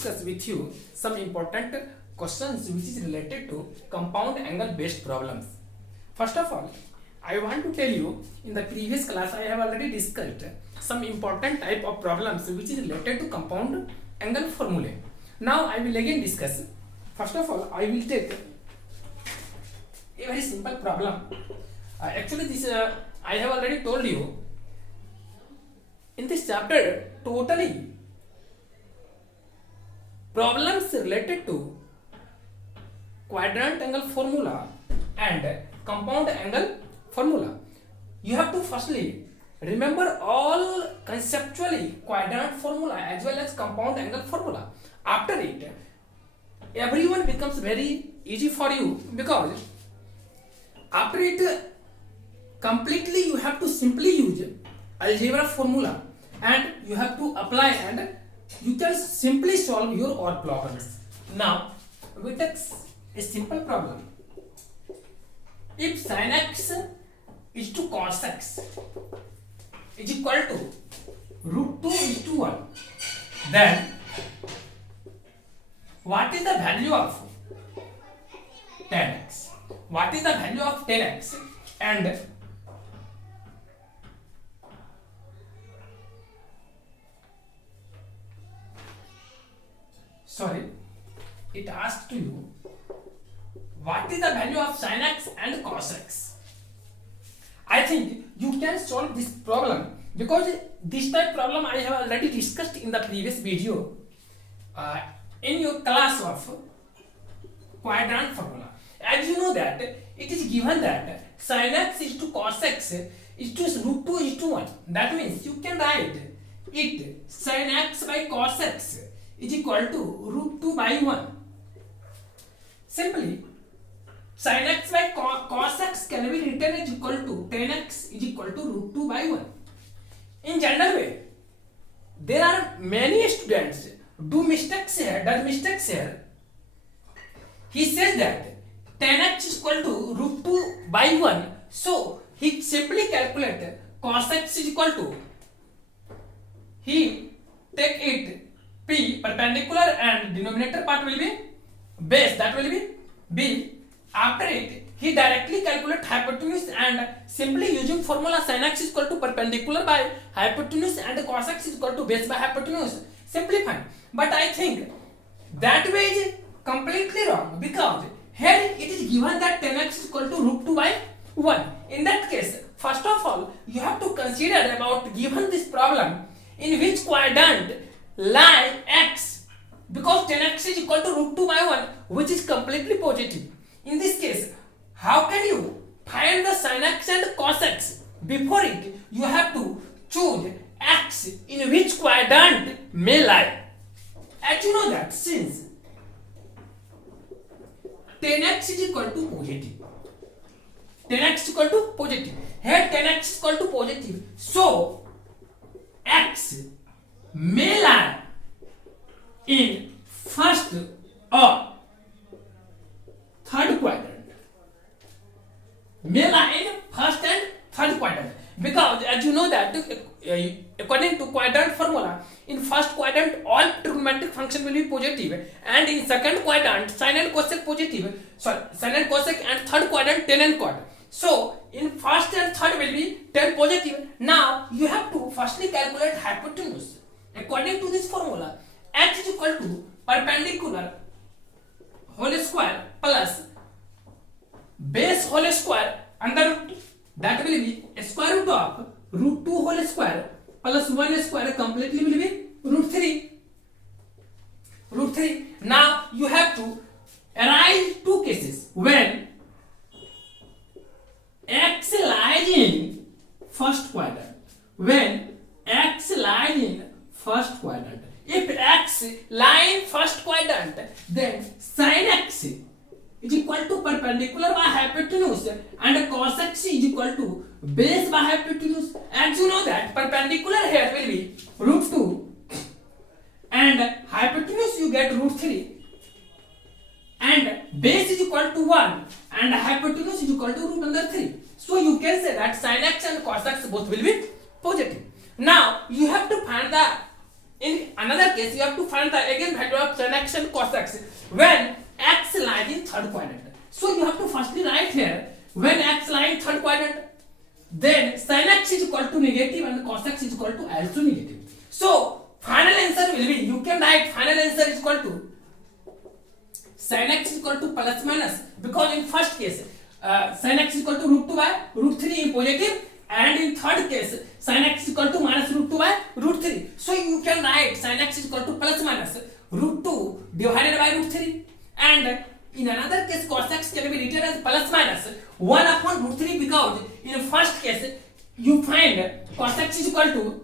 discuss with you some important questions which is related to compound angle based problems. First of all, I want to tell you in the previous class I have already discussed some important type of problems which is related to compound angle formulae. Now I will again discuss. First of all, I will take a very simple problem. Actually this I have already told you in this chapter totally problems related to quadrant angle formula and compound angle formula. You have to firstly remember all conceptually quadrant formula as well as compound angle formula. After it, everyone becomes very easy for you because after it completely you have to simply use algebra formula and you have to apply and you can simply solve your all problems. Now we take a simple problem. If sin x is to cos x is equal to root 2 is to 1, then what is the value of 10x? What is the value of 10x? And it asks to you what is the value of sin x and cos x. I think you can solve this problem because this type problem I have already discussed in the previous video in your class of quadrant formula. As you know that it is given that sin x is to cos x is to root 2 is to 1. That means you can write it sin x by cos x is equal to root 2 by 1. Simply, sin x by cos x can be written as equal to 10x is equal to root 2 by 1. In general way, there are many students do mistakes here. He says that 10x is equal to root 2 by 1. So, he simply calculate cos x is equal to, he take it P perpendicular and denominator part will be base, that will be B. After it, he directly calculate hypotenuse and simply using formula sin x is equal to perpendicular by hypotenuse and cos x is equal to base by hypotenuse. Simplify. But I think that way is completely wrong because here it is given that 10x is equal to root 2 by 1. In that case, first of all, you have to consider about given this problem in which quadrant lie x, because 10x is equal to root 2 by 1 which is completely positive. In this case, how can you find the sin x and cos x? Before it, you have to choose x in which quadrant may lie. As you know that since 10x is equal to positive, 10x is equal to positive, here 10x is equal to positive, so x may lie in first or third quadrant. May lie in first and third quadrant because as you know that according to quadrant formula, in first quadrant all trigonometric function will be positive and in second quadrant sin and cosec positive, sin and cosec, and third quadrant tan and cot. So in first and third will be tan positive. Now you have to firstly calculate hypotenuse. According to this formula, h is equal to perpendicular whole square plus base whole square under root, that will be square root of root 2 whole square plus 1 square completely will be root 3. Root 3. Now you have to arise two cases when x lies in first quadrant. When x lies in first quadrant. If x lie in first quadrant, then sin x is equal to perpendicular by hypotenuse and cos x is equal to base by hypotenuse. As you know that perpendicular here will be root 2 and hypotenuse you get root 3 and base is equal to 1 and hypotenuse is equal to root under 3. So you can say that sin x and cos x both will be positive. Now you have to find the In another case, you have to find the again value of sin x and cos x when x lies in third quadrant. So you have to firstly write here when x lies in third quadrant, then sin x is equal to negative and cos x is equal to also negative. So final answer will be, you can write final answer is equal to sin x is equal to plus minus, because in first case sin x is equal to root 2 by root 3 in positive, and in third case sin x is equal to minus root 2 by root 3. So you can write sin x is equal to plus minus root 2 divided by root 3, and in another case cos x can be written as plus minus 1 upon root 3, because in first case you find cos x is equal to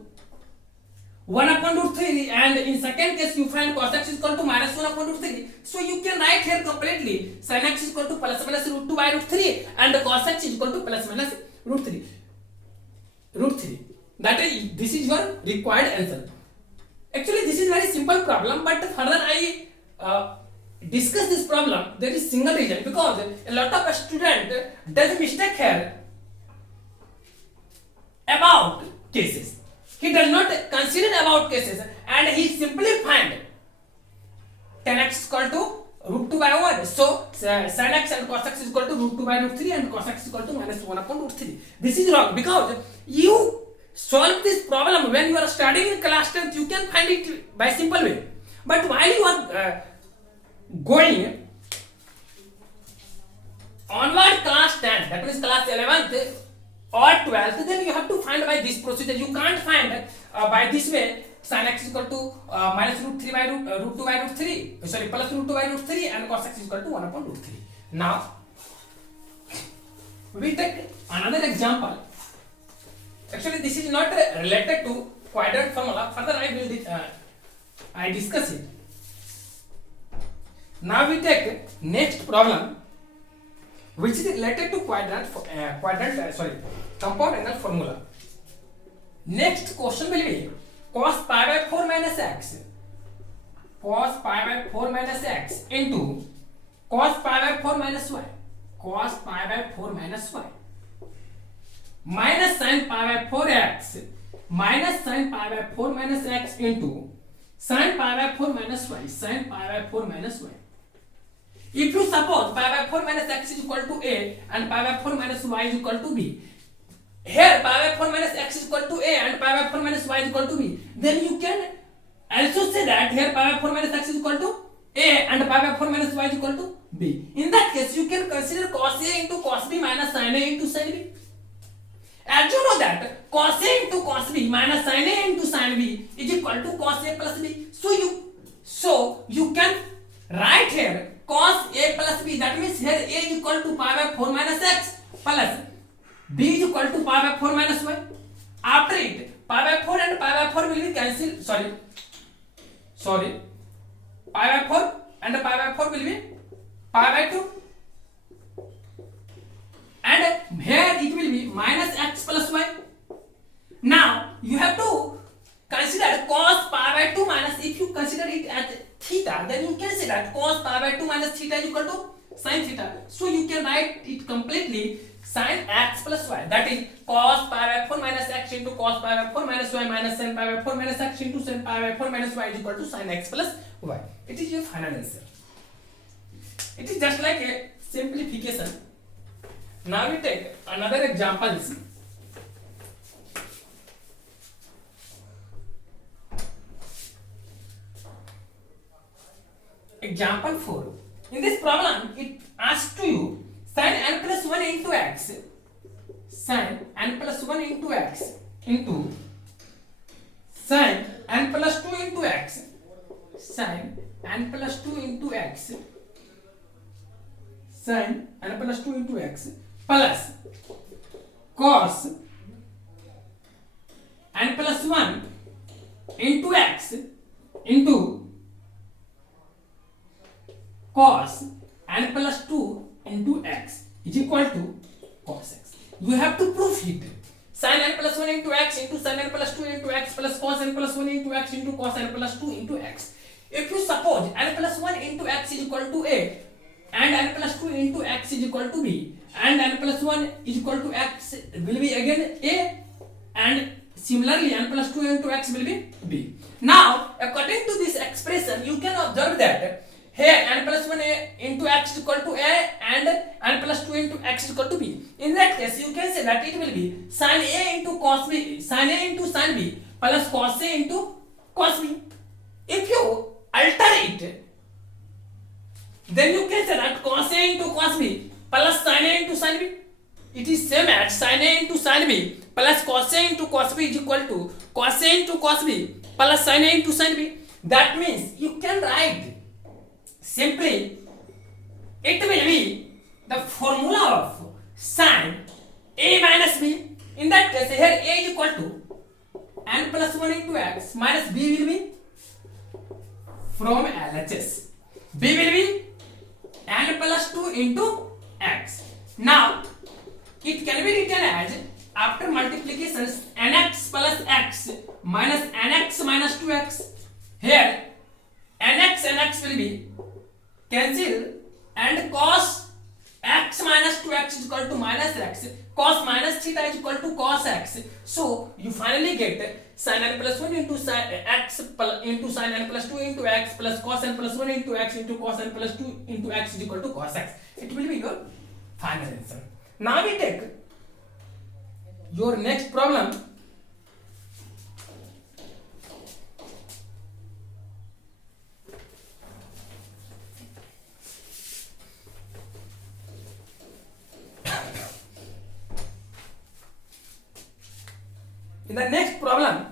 1 upon root 3, and in second case you find cos x is equal to minus 1 upon root 3. So you can write here completely sin x is equal to plus minus root 2 by root 3 and cos x is equal to plus minus root 3. That is, this is your required answer. Actually this is very simple problem, but further I discuss this problem, there is single reason, because a lot of student does mistake here about cases. He does not consider about cases and he simply find tan x equal to root 2 by 1. So sin x and cos x is equal to root 2 by root 3 and cos x is equal to minus 1 upon root 3. This is wrong, because you solve this problem when you are studying in class 10th, you can find it by simple way. But while you are going onward class 10, that means class 11th or 12th, then you have to find by this procedure. You can't find by this way sin x is equal to minus root 3 by root 2 by root 3, sorry, plus root 2 by root 3 and cos x is equal to 1 upon root 3. Now we take another example. Actually this is not related to quadrant formula, further I discuss it. Now we take next problem which is related to compound angle formula. Next question will be cos pi by 4 minus x into cos pi by 4 minus y minus sin pi by 4x minus sin pi by 4 minus x into sin pi by 4 minus y If you suppose pi by 4 minus x is equal to a and pi by 4 minus y is equal to b, here pi by 4 minus x is equal to a and pi by 4 minus y is equal to b, then you can also say that here pi by 4 minus x is equal to a and pi by 4 minus y is equal to b. In that case, you can consider cos a into cos b minus sin a into sin b. As you know that cos a into cos b minus sin a into sin b is equal to cos a plus b. So you can write here cos a plus b. That means here a is equal to pi by 4 minus x plus b is equal to pi by 4 minus y. After it, pi by 4 and pi by 4 will be cancelled. Sorry. Pi by 4 and pi by 4 will be pi by 2. And here it will be minus x plus y. Now you have to consider cos pi by 2 minus, if you consider it as theta, then you can say that cos pi by 2 minus theta is equal to sin theta. So you can write it completely sin x plus y, that is cos pi by 4 minus x into cos pi by 4 minus y minus sin pi by 4 minus x into sin pi by 4 minus y is equal to sin x plus y. It is your final answer. It is just like a simplification. Now we take another example. Example 4. In this problem, it asks to you sin n plus 1 into x, sin n plus 1 into x into sin n plus 2 into x, sin n plus 2 into x, sin n plus 2 into x plus cos n plus 1 into x into cos n plus 2 into x is equal to cos x. You have to prove it. Sin n plus 1 into x into sin n plus 2 into x plus cos n plus 1 into x into cos n plus 2 into x. If you suppose n plus 1 into x is equal to a and n plus 2 into x is equal to b and n plus 1 is equal to x will be again a and Similarly, n plus 2 into x will be b. Now, according to this expression, you can observe that here n plus 1 into x is equal to a and n plus 2 into x is equal to b. In that case, you can say that it will be sin a into cos b, sin a into sin b plus cos a into cos b. If you alter it, then you can say that cos a into cos b plus sin a into sin b. It is same as sin a into sin b plus cos a into cos b is equal to cos a into cos b plus sin a into sin b. That means you can write simply, it will be the formula of sin a minus b. In that case, here a is equal to n plus 1 into x minus b will be from LHS. B will be n plus 2 into x. Now, it can be written as after multiplication nx plus x minus nx minus 2x. Here nx will be cancelled and cos x minus 2x is equal to minus x, cos minus theta is equal to cos x. So you finally get sin n plus 1 into sin x into sin n plus 2 into x plus cos n plus 1 into x into cos n plus 2 into x is equal to cos x. It will be your final answer. Now we take your next problem. In the next problem,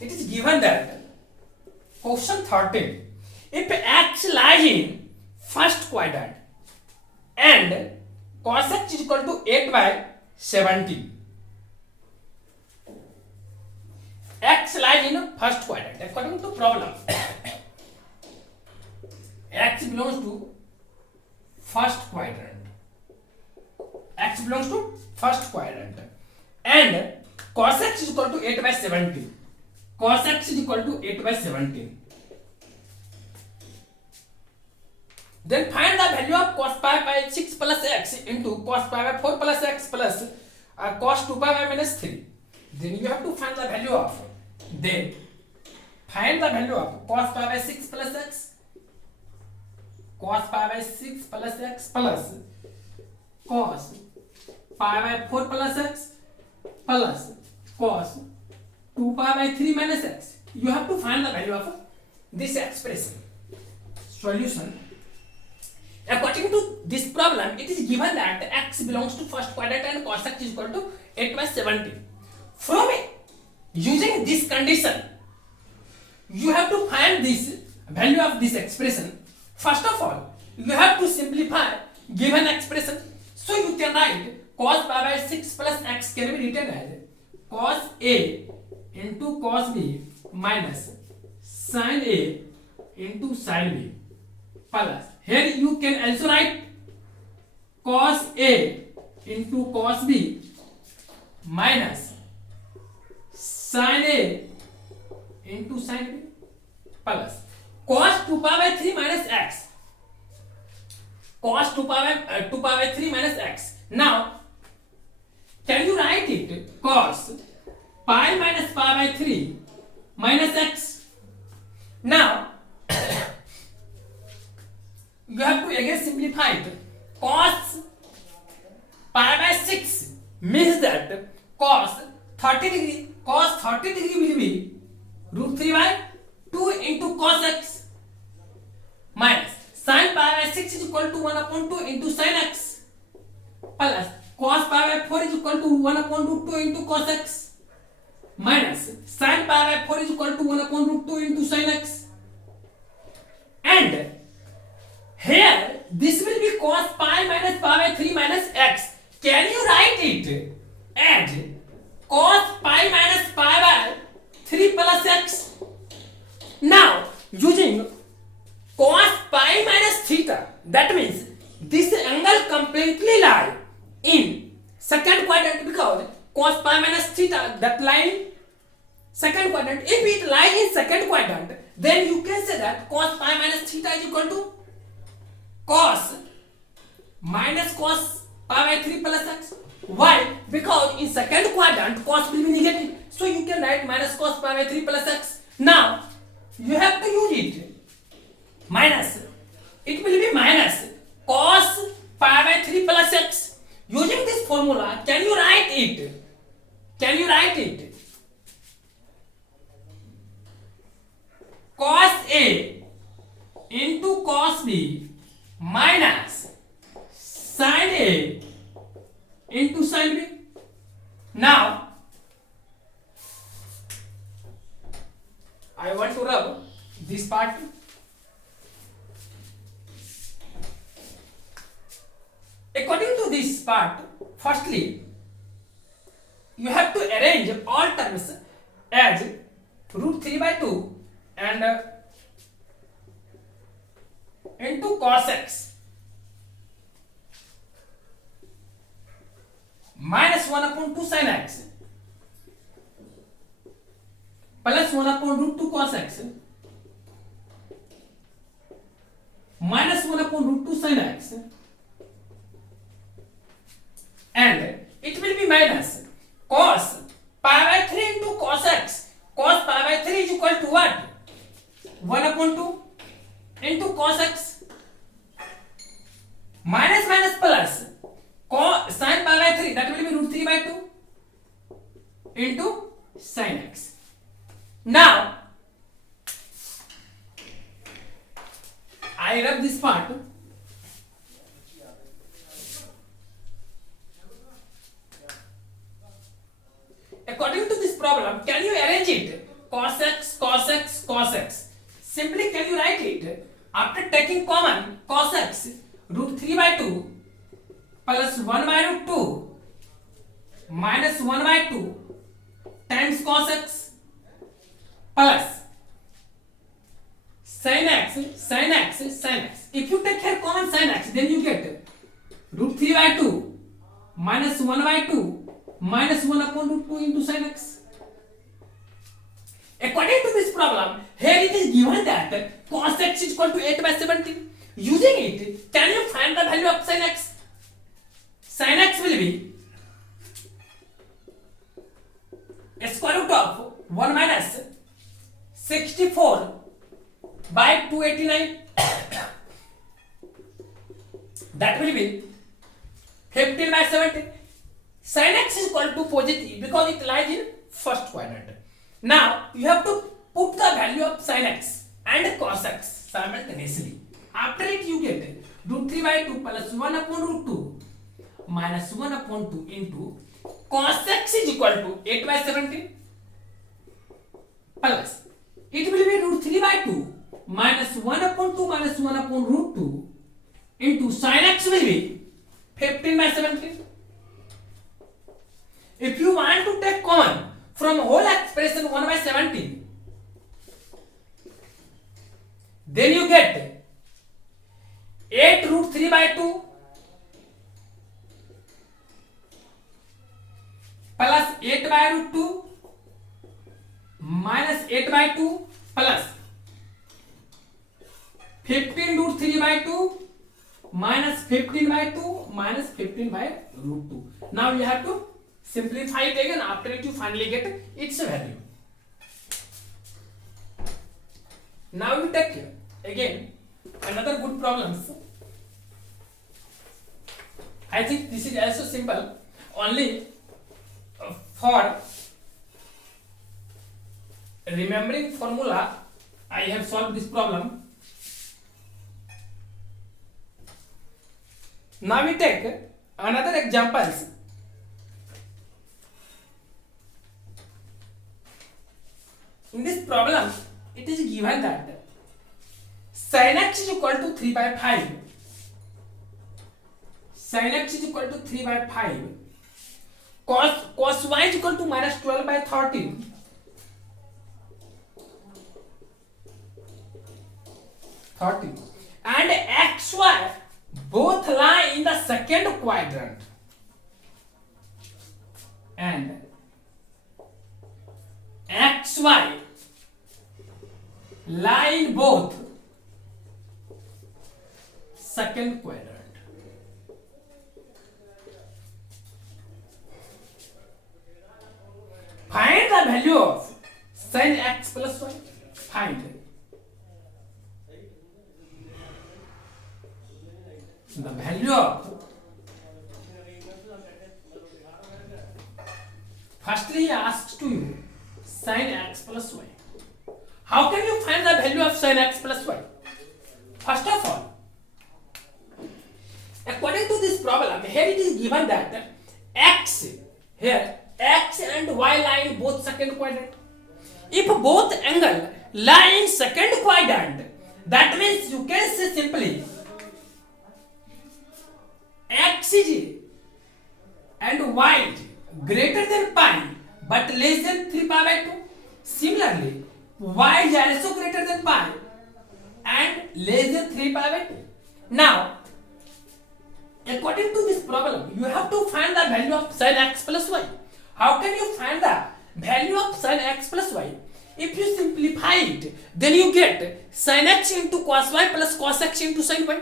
it is given that question 13, if x lies in first quadrant and cos x is equal to 8 by 17, x lies in first quadrant. According to problem, x belongs to first quadrant. X belongs to first quadrant and cos x is equal to 8 by 17. Cos x is equal to 8 by 17. Then find the value of cos pi by 6 plus x into cos pi by 4 plus x plus cos 2 pi by minus 3. Then you have to find the value of, then find the value of cos pi by 6 plus x, cos pi by 6 plus x plus cos pi by 4 plus x plus cos 2 pi by 3 minus x. You have to find the value of this expression. Solution. According to this problem, it is given that x belongs to first quadrant and cos x is equal to 8 by 17. From using this condition, you have to find this value of this expression. First of all, you have to simplify given expression. So you can write cos pi by 6 plus x can be written as cos a into cos b minus sin a into sin b plus, here you can also write cos a into cos b minus sin a into sin b plus cos 2 pi by 3 minus x, cos 2 pi by 3 minus x. Now can you write it cos pi minus pi by 3 minus x? Now you have to again simplify it. Cos pi by 6 means that cos 30 degree will be root 3 by 2 into cos x minus sin pi by 6 is equal to 1 upon 2 into sin x plus cos pi by 4 is equal to 1 upon root 2 into cos x minus sin pi by 4 is equal to 1 upon root 2 into sin x. And here this will be cos pi minus pi by 3 minus x. Can you write it as cos pi minus pi by 3 plus x? Now using cos pi minus theta, that means this angle completely lie in second quadrant because cos pi minus theta that line second quadrant. If it lies in second quadrant, then you can say that cos pi minus theta is equal to cos minus cos pi by 3 plus x. While Because in second quadrant cos will be negative, so you can write minus cos pi by 3 plus x. Now you have to use it. Minus, it will be minus cos pi by 3 plus x. Using this formula, can you write it? Can you write it? Cos A into cos B minus sin A into sin B. Now I want to rub this part. According to this part, firstly you have to arrange all terms as root 3 by 2 and into cos x minus 1 upon 2 sin x plus 1 upon root 2 cos x minus 1 upon root 2 sin x, and it will be minus cos pi by 3 into cos x. Cos pi by 3 is equal to what? 1 upon 2 into cos x minus minus plus cos sin pi by 3, that will be root 3 by 2 into sin x. Now I rub this part. According to this problem, can you arrange it? Cos x, cos x, cos x. Simply can you write it? After taking common cos x, root 3 by 2 plus 1 by root 2 minus 1 by 2 times cos x plus sin x, sin x, sin x. If you take here common sin x, then you get root 3 by 2 minus 1 by 2 minus 1 upon root 2 into sin x. According to this problem, here it is given that cos x is equal to 8 by 17. Using it, can you find the value of sin x? Sin x will be square root of 1 minus 64 by 289. That will be 15 by 17. Sin x is equal to positive because it lies in first quadrant. Now you have to put the value of sin x and cos x simultaneously. After it you get root 3 by 2 plus 1 upon root 2 minus 1 upon 2 into cos x is equal to 8 by 17 plus it will be root 3 by 2 minus 1 upon 2 minus 1 upon root 2 into sin x will be 15 by 17. If you want to take common from whole expression 1 by 17, then you get 8 root 3 by 2 plus 8 by root 2 minus 8 by 2 plus 15 root 3 by 2 minus 15 by 2 minus 15 by root 2. Now you have to simplify it again. After it you finally get its value. Now we take again another good problems. I think this is also simple. Only for remembering formula I have solved this problem. Now we take another examples. In this problem, it is given that sin x is equal to 3 by 5. Sin x is equal to 3 by 5. Cos y is equal to minus 12 by 13. And xy both lie in the second quadrant. And xy lie in both second quadrant. value of sin x plus y. Find the value of, firstly he asks to you sin x plus y. How can you find the value of sin x plus y? First of all, according to this problem, here it is given that x, here x and y lie in both second quadrant. If both angle lie in second quadrant, that means you can say simply x is and y is greater than pi but less than 3 pi by 2. Similarly, y is also greater than pi and less than 3 pi by 2. Now, according to this problem, you have to find the value of sin x plus y. How can you find the value of sin x plus y? If you simplify it, then you get sin x into cos y plus cos x into sin y.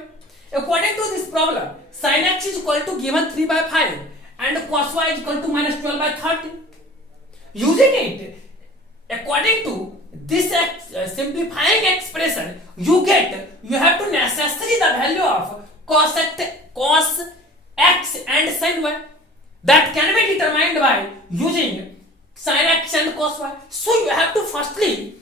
According to this problem, sin x is equal to given 3 by 5 and cos y is equal to minus 12 by 30. Using it, according to this simplifying expression, you have to necessary the value of cos x and sin y. That can be determined by using sin x and cos y. So you have to firstly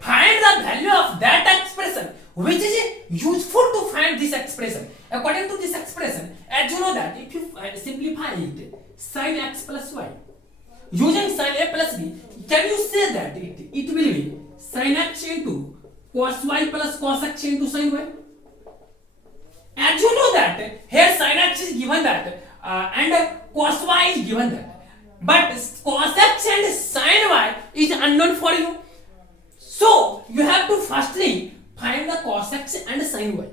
find the value of that expression which is useful to find this expression. According to this expression, as you know that if you simplify it, sin x plus y using sin a plus b, can you say that it will be sin x into cos y plus cos x into sin y? As you know that here sin x is given that and cos y is given that, but cos x and sin y is unknown for you. So you have to firstly find the cos x and sin y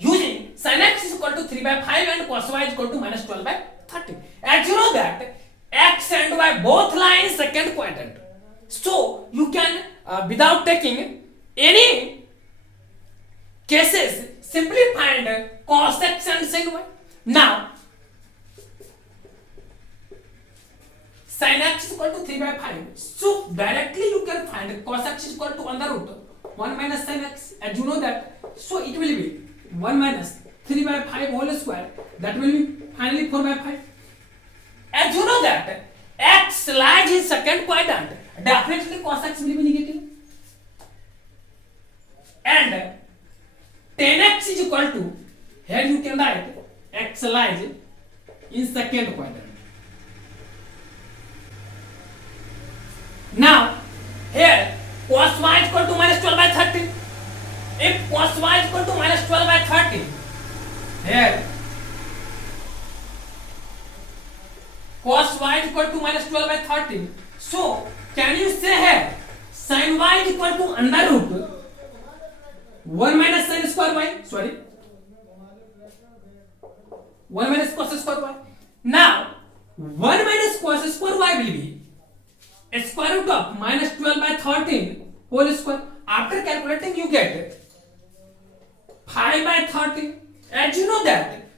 using sin x is equal to 3 by 5 and cos y is equal to minus 12 by 30. As you know that x and y both lie in second quadrant, so you can without taking any cases simply find cos x and sin y. Now sin x is equal to 3 by 5, so directly you can find cos x is equal to under root 1 minus sin x, as you know that. So it will be 1 minus 3 by 5 whole square, that will be finally 4 by 5. As you know that x lies in second quadrant, definitely cos x will be negative, and 10x is equal to, here you can write x lies in second quadrant. Now here cos y is equal to minus 12 by 30. If cos y is equal to minus 12 by 30, here cos y is equal to minus 12 by 30. So can you say here sin y is equal to under root 1 minus sin square y, 1 minus cos square y. Now 1 minus cos square y will be a square root of minus 12 by 13 whole square. After calculating you get 5 by 13. As you know that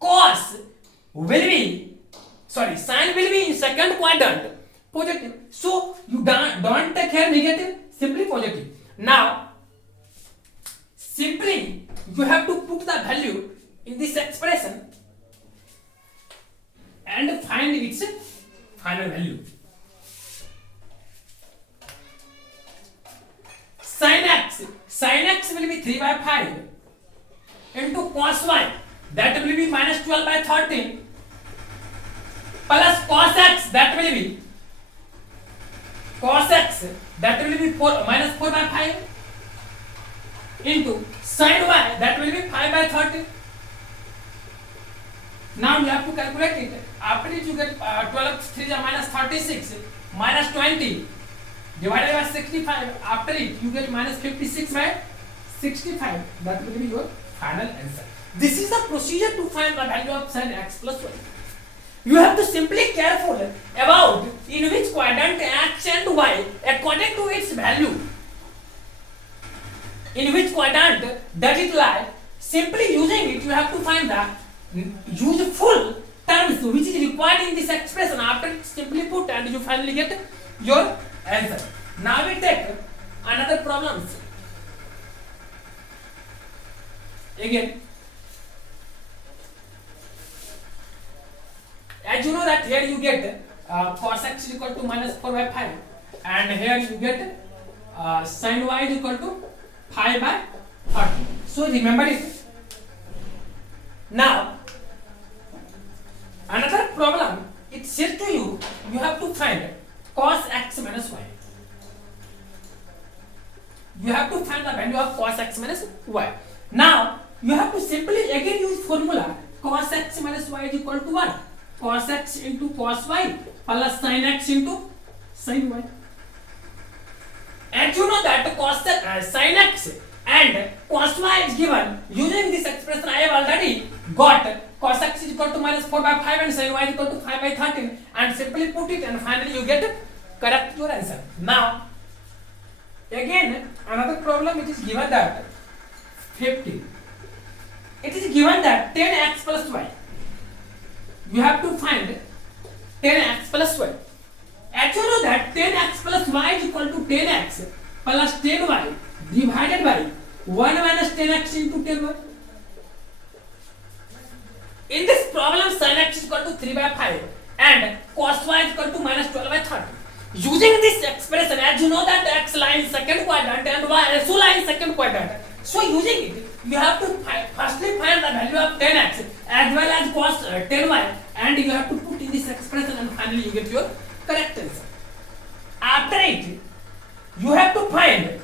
cos will be, sin will be in second quadrant positive, so you don't take here negative, simply positive. Now simply you have to put the value in this expression and find its final value. Sin x will be 3 by 5 into cos y, that will be minus 12 by 13, plus cos x, that will be 4 minus 4 by 5 into sin y, that will be 5 by 13. Now you have to calculate it. After it you get 12 3 minus 36 minus 20 divided by 65. After it you get minus 56 by 65. That will be your final answer. This is the procedure to find the value of sin x plus y. You have to simply careful about in which quadrant x and y according to its value. In which quadrant does it lie? Simply using it you have to find the useful terms which is required in this expression. After simply put and you finally get your answer. Now we take another problems. Again, as you know that here you get cos x is equal to minus 4 by 5, and here you get sin y is equal to 5 by 30. So remember it. Now another problem, it says to you, you have to find cos x minus y. You have to find the value of cos x minus y. Now you have to simply again use formula cos x minus y is equal to 1. Cos x into cos y plus sin x into sin y. And you know that sin x and cos y is given using this expression. I have already got cos x is equal to minus 4 by 5 and sin y is equal to 5 by 13, and simply put it and finally you get correct your answer. Now again another problem, it is given that 50. It is given that 10x plus y. You have to find 10x plus y. As you know that 10x plus y is equal to 10x plus 10y divided by 1 minus 10x into 10y. In this problem, sin x is equal to 3 by 5 and cos y is equal to minus 12 by 30. Using this expression, as you know that x lie in second quadrant and y also lie in second quadrant. So using it, you have to firstly find the value of 10x as well as cos 10y, and you have to put in this expression and finally you get your correct answer. After it, you have to find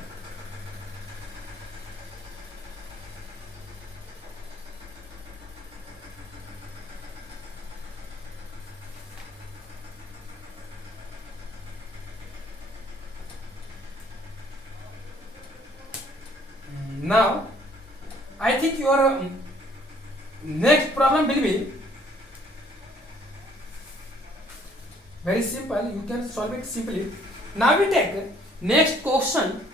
now. I think your next problem will be very simple. You can solve it simply. Now we take next question.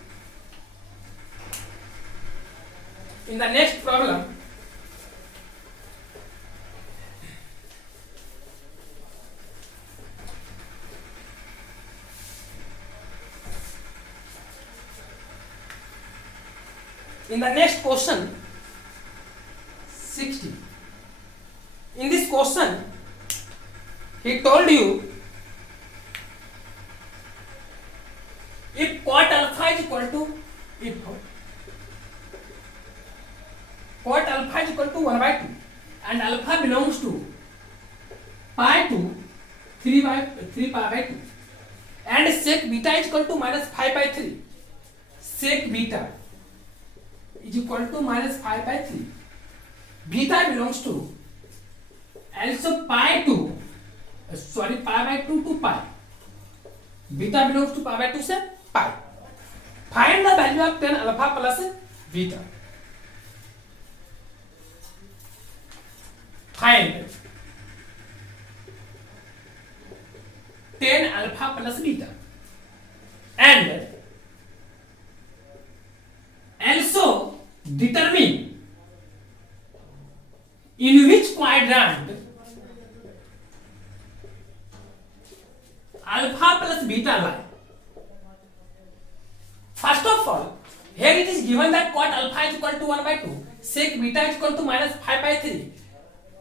In the next problem, question 60. In this question, he told you if cot alpha is equal to 1 by 2 and alpha belongs to pi to 3 pi by 2 and sec beta is equal to minus 5 by 3. Sec beta is equal to minus 5 by 3. Beta belongs to also pi by 2 to pi. Beta belongs to pi by 2 से pi. Find the value of 10 alpha plus beta. Find 10 alpha plus beta and also determine in which quadrant alpha plus beta lie. First of all, here it is given that cot alpha is equal to 1 by 2, sec beta is equal to minus 5 by 3,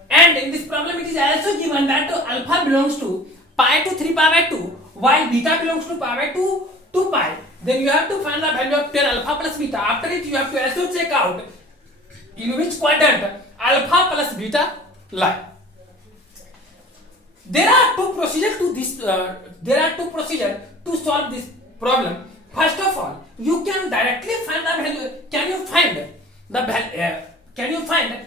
and in this problem it is also given that alpha belongs to pi to 3 pi by 2 while beta belongs to pi by 2 to pi. Then you have to find the value of 10 alpha plus beta. After it, you have to also check out in which quadrant alpha plus beta lie. There are two procedures to solve this problem. First of all, you can directly find the value. Can you find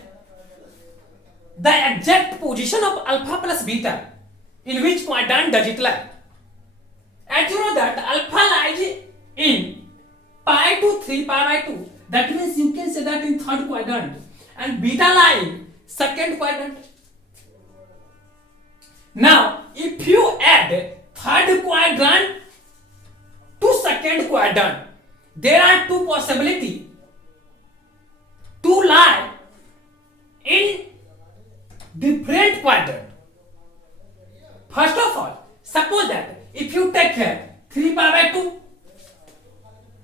the exact position of alpha plus beta? In which quadrant does it lie? As you know that alpha lies in pi to 3 pi by 2. That means you can say that in third quadrant, and beta lie in second quadrant. Now, if you add third quadrant to second quadrant, there are two possibilities to lie in different quadrant. First of all, suppose that if you take here 3 pi by 2,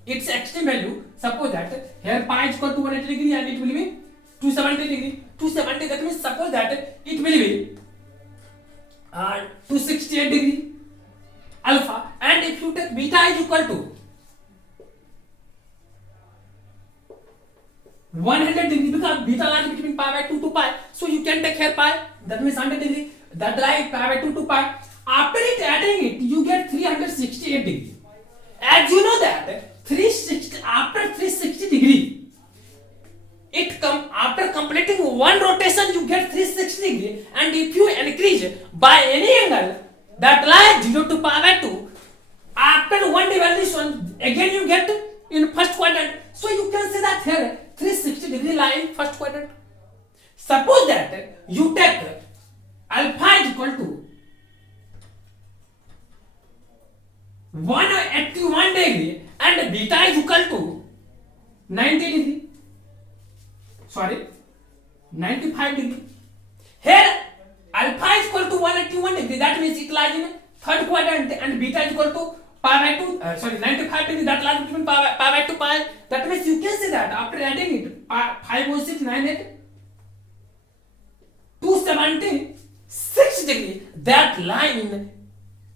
its extreme value, suppose that here pi is equal to 180 degree and it will be 270 degree. 270, that means suppose that it will be 268 degree alpha, and if you take beta is equal to 100 degree, because beta lies between pi by 2 to pi, so you can take here pi, that means 100 degree, that lies pi by 2 to pi. After it adding it, you get 368 degree. As you know that 360, after 360 degree, it come after completing one rotation, you get 360 degree, and if you increase by any angle that lies 0 to pi by 2, after one evaluation, again you get in first quadrant. So you can say that here 360 degree line first quadrant. Suppose that you take alpha is equal to 181 degree and beta is equal to 90 degree. Sorry, 95 degree. Here alpha is equal to 181 degree. That means it lies in third quadrant, and beta is equal to pi by 2. 95 degree. That lies between pi by 2 pi. That means you can say that after adding it, 506, 98, 276 degree. That line in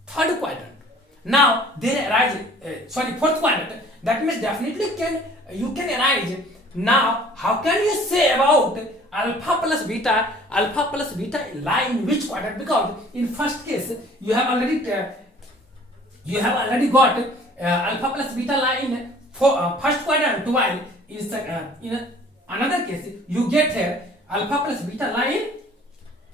third quadrant. Now there arise fourth quadrant. That means definitely you can arise. Now how can you say about alpha plus beta? Alpha plus beta lie in which quadrant? Because in first case you have already got alpha plus beta lie in first quadrant, while in another case you get here alpha plus beta lie in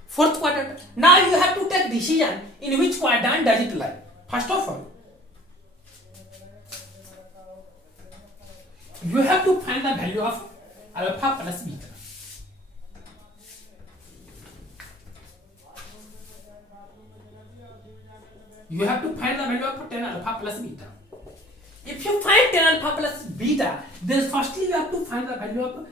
fourth quadrant. Now you have to take decision in which quadrant does it lie. First of all, you have to find the value of alpha plus beta. You have to find the value of 10 alpha plus beta. If you find 10 alpha plus beta, then firstly you have to find the value of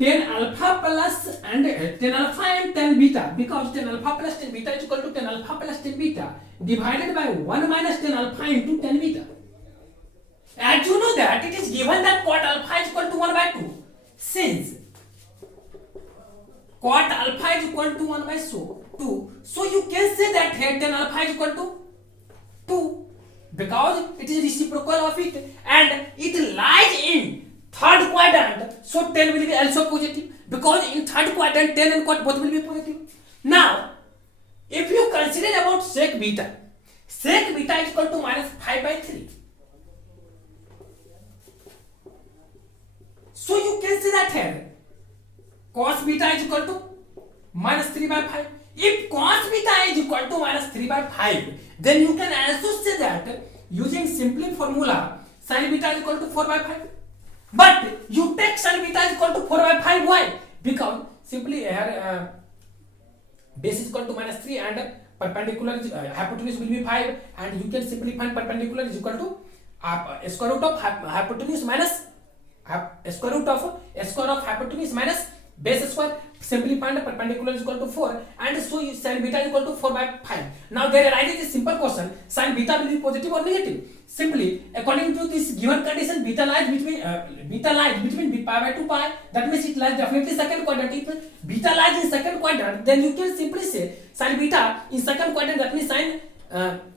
10 alpha plus and 10 alpha and 10 beta, because 10 alpha plus 10 beta is equal to 10 alpha plus 10 beta divided by 1 minus 10 alpha into 10 beta. As you know that it is given that cot alpha is equal to 1 by 2. Since cot alpha is equal to 1 by 2, so you can say that here 10 alpha is equal to 2, because it is reciprocal of it and it lies in third quadrant, so 10 will be also positive, because in third quadrant 10 and cot both will be positive. Now if you consider about sec beta is equal to minus 5 by 3. So you can say that here cos beta is equal to minus 3 by 5. If cos beta is equal to minus 3 by 5, then you can also say that using simple formula sin beta is equal to 4 by 5. But you take sin beta is equal to 4 by 5. Why? Because simply here base is equal to minus 3 and perpendicular is, hypotenuse will be 5, and you can simply find perpendicular is equal to square root of hypotenuse minus square root of hypotenuse minus base square. Simply find perpendicular is equal to 4, and so sin beta is equal to 4 by 5. Now there arises a simple question: sin beta will be positive or negative? Simply according to this given condition, beta lies between pi by 2 pi. That means it lies definitely second quadrant. If beta lies in second quadrant, then you can simply say sin beta in second quadrant. That means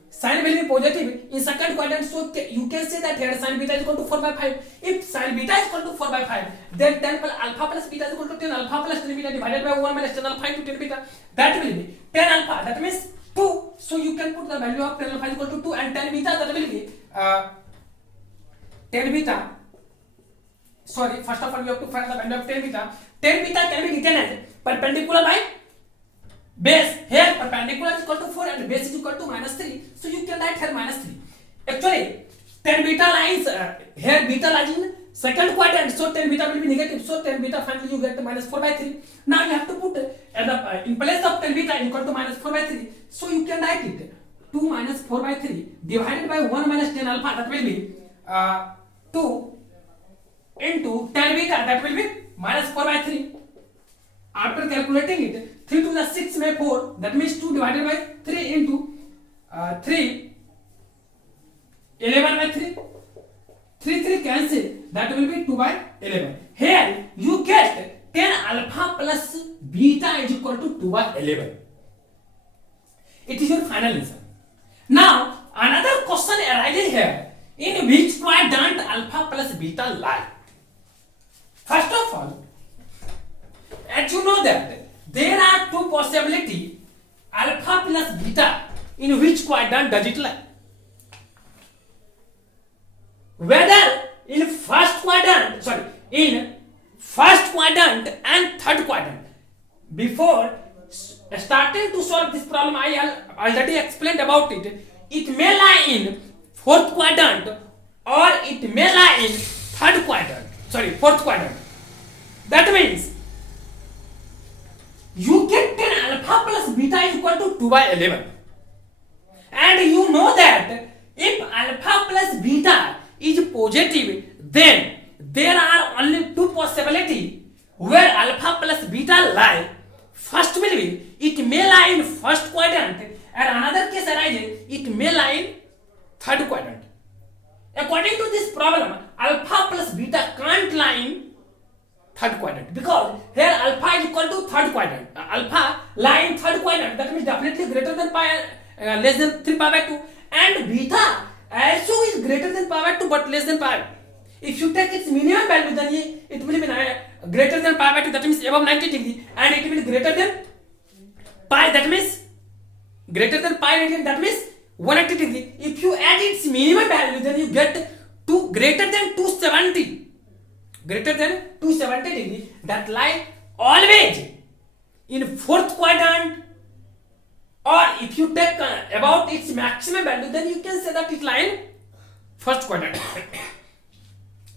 sin will be positive in second quadrant, so you can say that here sin beta is equal to 4 by 5. If sin beta is equal to 4 by 5, then 10 plus alpha plus beta is equal to 10 alpha plus 10 beta divided by 1 minus 10 alpha into 10 beta. That will be 10 alpha, that means 2. So you can put the value of 10 alpha is equal to 2, and 10 beta, that will be 10 beta. Sorry, first of all you have to find the value of 10 beta. 10 beta can be written as perpendicular by base. Here perpendicular is equal to 4 and base is equal to minus 3, so you can write here minus 3. Actually 10 beta lines here beta lies in second quadrant, so 10 beta will be negative, so 10 beta finally you get minus 4 by 3. Now you have to put in place of 10 beta equal to minus 4 by 3, so you can write it 2 minus 4 by 3 divided by 1 minus 10 alpha, that will be 2 into 10 beta, that will be minus 4 by 3. After calculating it, 3 to the 6 में 4, that means 2 divided by 3 into 3, 11 by 3, 3 cancel, that will be 2 by 11. Here you get 10 alpha plus beta is equal to 2 by 11. It is your final answer. Now another question arises here, in which quadrant alpha plus beta lie? First of all, as you know that there are two possibilities, alpha plus beta, in which quadrant does it lie? Whether in first quadrant and third quadrant. Before starting to solve this problem, I already explained about it. It may lie in fourth quadrant or it may lie in fourth quadrant. That means you get 10 alpha plus beta is equal to 2 by 11. And you know that if alpha plus beta is positive, then there are only two possibilities where alpha plus beta lie. First will be, it may lie in first quadrant, and another case arises, it may lie in third quadrant. According to this problem, alpha plus beta can't lie in third quadrant, because here alpha is equal to third quadrant. Alpha lie in third quadrant, that means definitely greater than pi, less than 3 pi by 2, and beta also is greater than pi by 2 but less than pi. If you take its minimum value, then it will be greater than pi by 2, that means above 90 degree, and it will be greater than pi, that means greater than pi radian, that means 180 degree. If you add its minimum value, then you get greater than 270 degree, that lie always in fourth quadrant, or if you take about its maximum value, then you can say that it lie in first quadrant.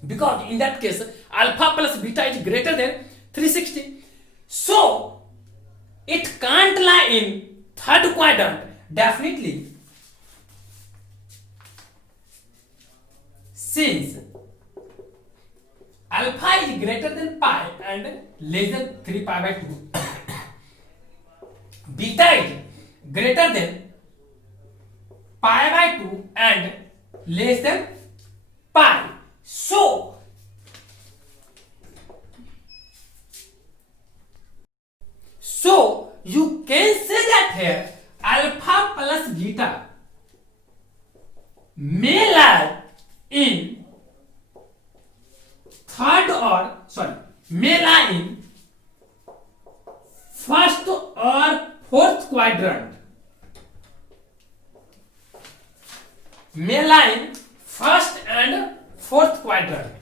Because in that case alpha plus beta is greater than 360, so it can't lie in third quadrant. Definitely, since alpha is greater than pi and less than 3 pi by 2, beta is greater than pi by 2 and less than pi. So you can say that here alpha plus beta may lie in first or fourth quadrant. May lie in first and fourth quadrant.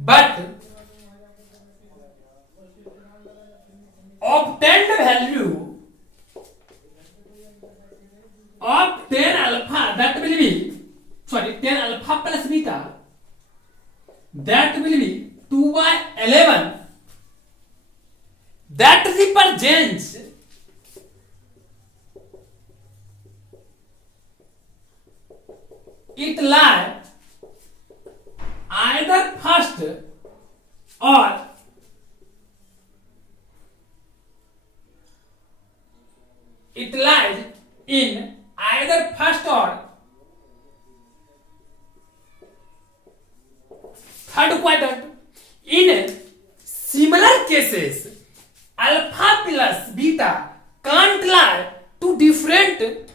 But obtained value of 10 alpha, that will be 10 alpha plus beta, that will be 2 by 11. That represents it lie either first or it lies in either first or third quadrant. In similar cases, alpha plus beta can't lie to different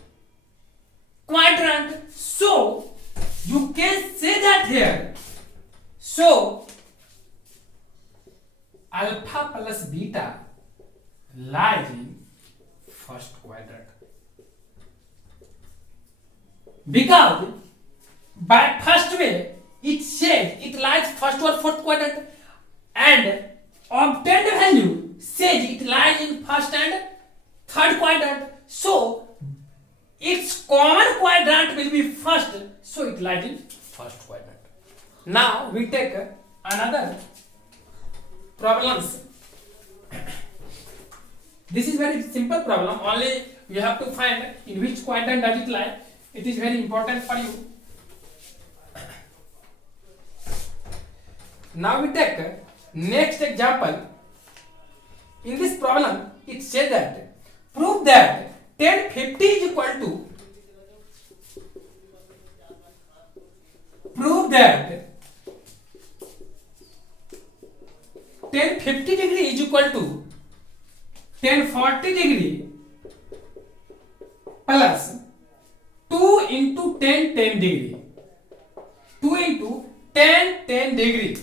quadrant, so you can say that here. So alpha plus beta lies in first quadrant, because by first way it says it lies first or fourth quadrant, and obtained value says it lies in first and third quadrant, so its common quadrant will be first, so it lies in first quadrant. Now we take another problems. This is very simple problem, only you have to find in which quadrant does it lie. It is very important for you. Now we take next example. In this problem, it says that prove that 1050 is equal to prove that 1050 degree is equal to 1040 degree plus 2 into 10 10 degree. 2 into 10 10 degree.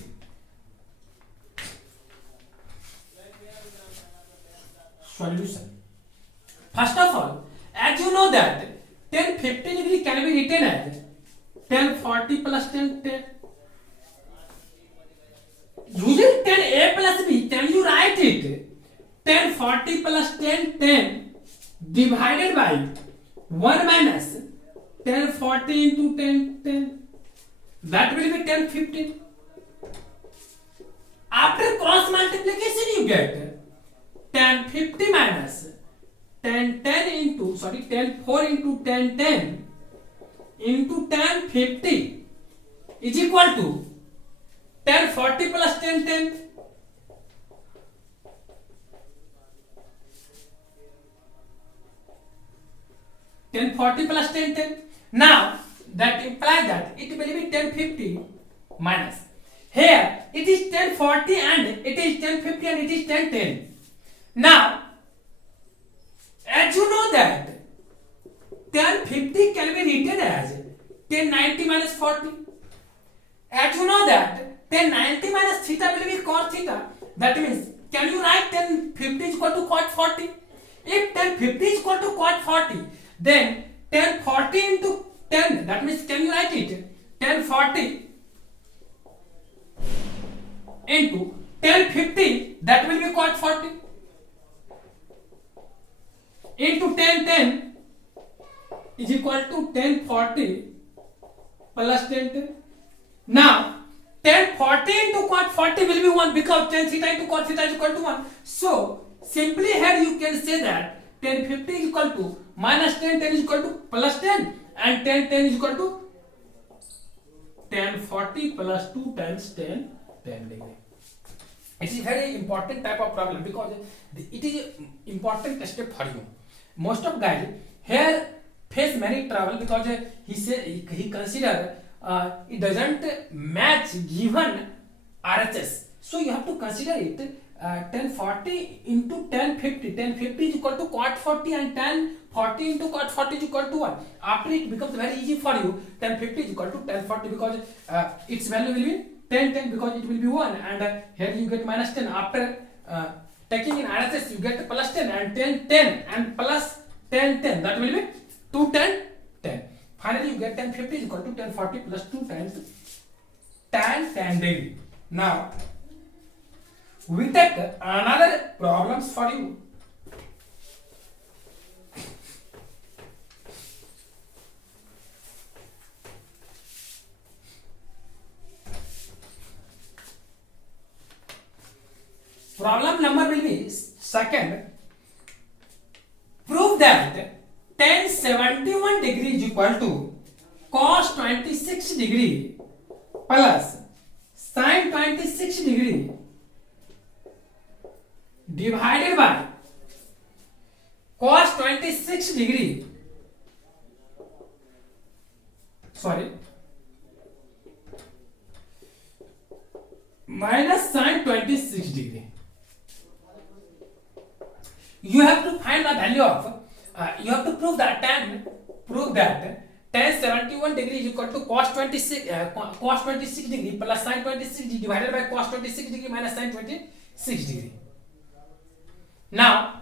Solution. First of all, as you know that 1050 degree can be written as 1040 plus 10 10. Using 10a plus b, can you write it 1040 plus 10 10 divided by 1 minus 1040 into 10 10? That will be 1050. After cross multiplication, you get 1050 minus 1010 into 104 into 1010 into 1050 is equal to 1040 plus 1010. Ten 40 plus 1010. Now that implies that it will be 1050 minus. Here it is 1040 and it is 1050 and it is 1010. Now, as you know that 1050 can be written as 1090 minus 40. As you know that 1090 minus theta will be cos theta. That means, can you write 1050 is equal to cot 40? If 1050 is equal to cot 40, then 1040 into 10, that means, can you write it? 1040 into 1050, that will be cot 40. Into 1010 is equal to 1040 plus 1010. Now 1040 into cot 40 will be 1 because 10 theta into cot theta is equal to 1. So simply here you can say that 1050 is equal to minus 1010 is equal to plus 10 and 1010 is equal to 1040 plus 2 times 10 degree. It is very important type of problem because it is important step for you. Most of guys here face many trouble because he consider it doesn't match given RHS. So you have to consider it 1040 into 1050. 1050 is equal to cot 40 and 1040 into cot 40 is equal to 1. After it becomes very easy for you. 1050 is equal to 1040 because its value will be 1010 because it will be 1 and here you get minus 10. After taking in RHS you get plus 10 and 10 10 and plus 10 10, that will be 2 10 10. Finally you get 1050 is equal to 1040 plus 2 times tan 10 degree. Now we take another problems for you. Problem number will be second. Prove that tan 71 degree is equal to cos 26 degree plus sin 26 degree divided by cos 26 degree minus sin 26 degree. You have to find the value of you have to prove that tan 71 degree is equal to cos 26 degree plus sin 26 degree divided by cos 26 degree minus sin 26 degree. Now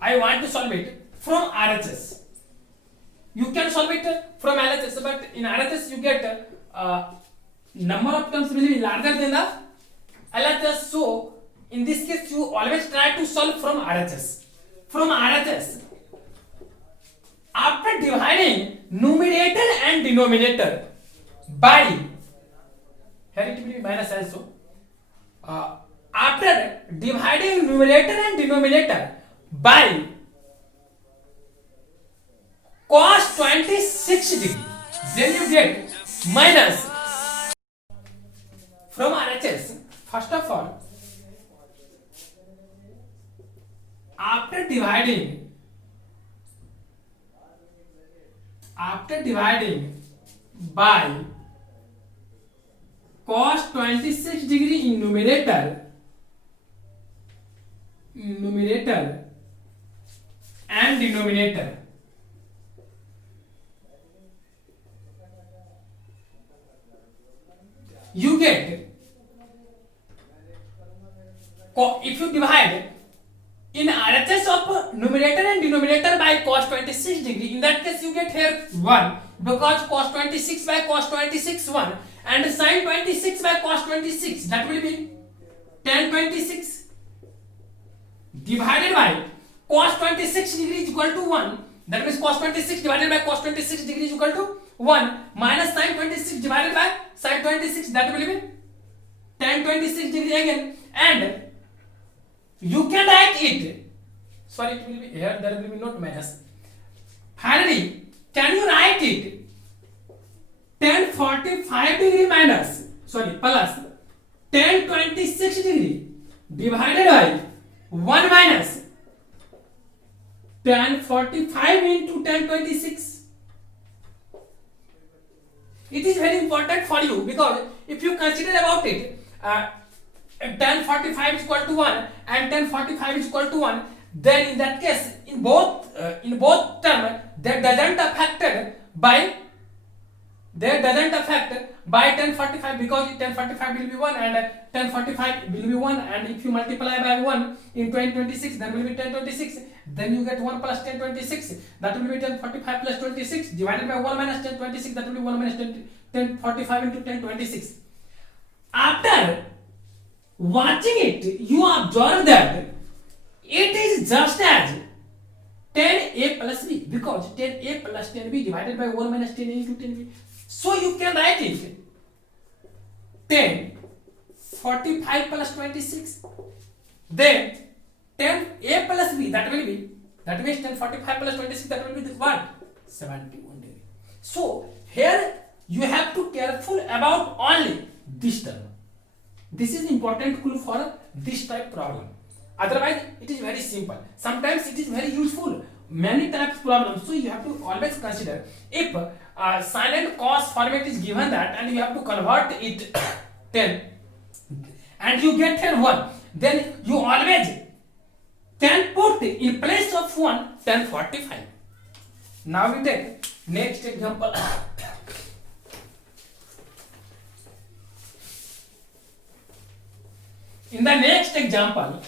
I want to solve it from RHS. You can solve it from LHS, but in RHS you get number of terms will be larger than the LHS. So in this case you always try to solve from RHS. From RHS, after dividing numerator and denominator by, here it will be minus also, after dividing numerator and denominator by cos 26 degree. Then you get minus from RHS. First of all, after dividing by cos 26 degree in numerator and denominator, you get, if you divide in RHS of numerator and denominator by cos 26 degree, in that case you get here 1, because cos 26 by cos 26 1, and sin 26 by cos 26, that will be tan 26, divided by cos 26 degree is equal to 1, that means cos 26 divided by cos 26 degree is equal to 1, minus sin 26 divided by sin 26, that will be tan 26 degree again, and you can write it, sorry, it will be here, there will be not minus. Finally, can you write it tan 45 degree minus, sorry, plus tan 26 degree divided by 1 minus tan 45 into tan 26. It is very important for you, because if you consider about it, tan 45 is equal to 1 and tan 45 is equal to 1, then in that case in both term that doesn't affect by tan 45, because tan 45 will be 1 and tan 45 will be 1, and if you multiply by 1 in 2026, then will be tan 26, then you get 1 plus tan 26, that will be tan 45 plus 26 divided by 1 minus tan 26, that will be 1 minus tan 45 into tan 26. After watching it, you observe that it is just as tan a plus b, because tan a plus tan b divided by 1 minus tan a into tan b. So you can write it tan 45 plus 26, then tan a plus b, that means tan 45 plus 26, that will be what? 71 degree. So here you have to careful about only this term. This is important clue for this type problem. Otherwise it is very simple. Sometimes it is very useful, many types problems. So you have to always consider, if sin and cos format is given that, and you have to convert it 10 and you get here 1, then you always can put in place of 1 tan 45. Now we take next example. In the next example,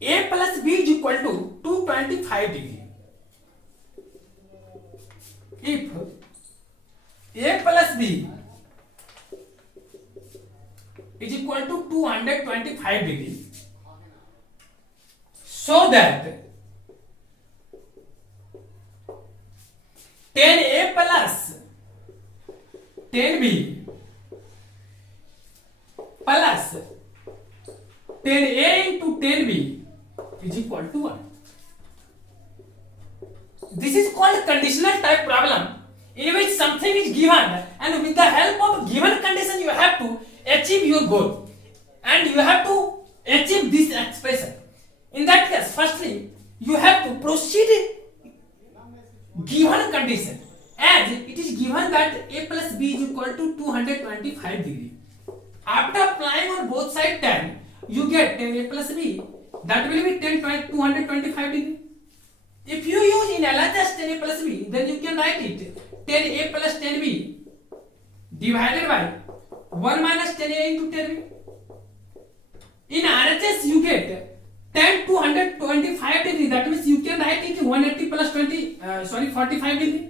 a plus b is equal to 225 degree. If a plus b is equal to 225 degree, so that tan a plus tan b plus tan a into tan b is equal to 1. This is called conditional type problem, in which something is given, and with the help of given condition you have to achieve your goal, and you have to achieve this expression. In that case, firstly you have to proceed given condition, as it is given that a plus b is equal to 225 degree. After applying on both sides tan, you get tan a plus b, that will be 225 degree. If you use in LHS tan a plus b, then you can write it tan a plus tan b divided by 1 minus tan a into tan b. In RHS you get tan 225 degree, that means you can write it 180 plus 45 degree.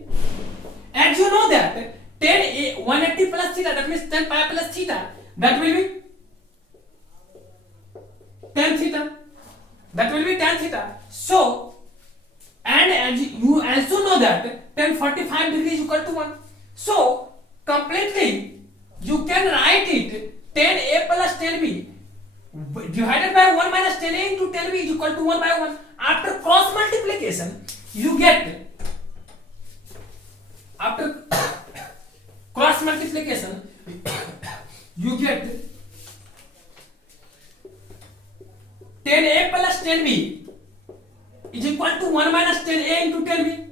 As you know that tan a 180 plus theta, that means tan pi plus theta, that will be tan theta, that will be tan theta. So, and as you also know that tan 45 degree is equal to 1. So completely you can write it tan a plus tan b divided by 1 minus equal to 1 by 1. After cross multiplication, you get, after cross multiplication, you get 10a plus 10b is equal to 1 minus 10a into 10b.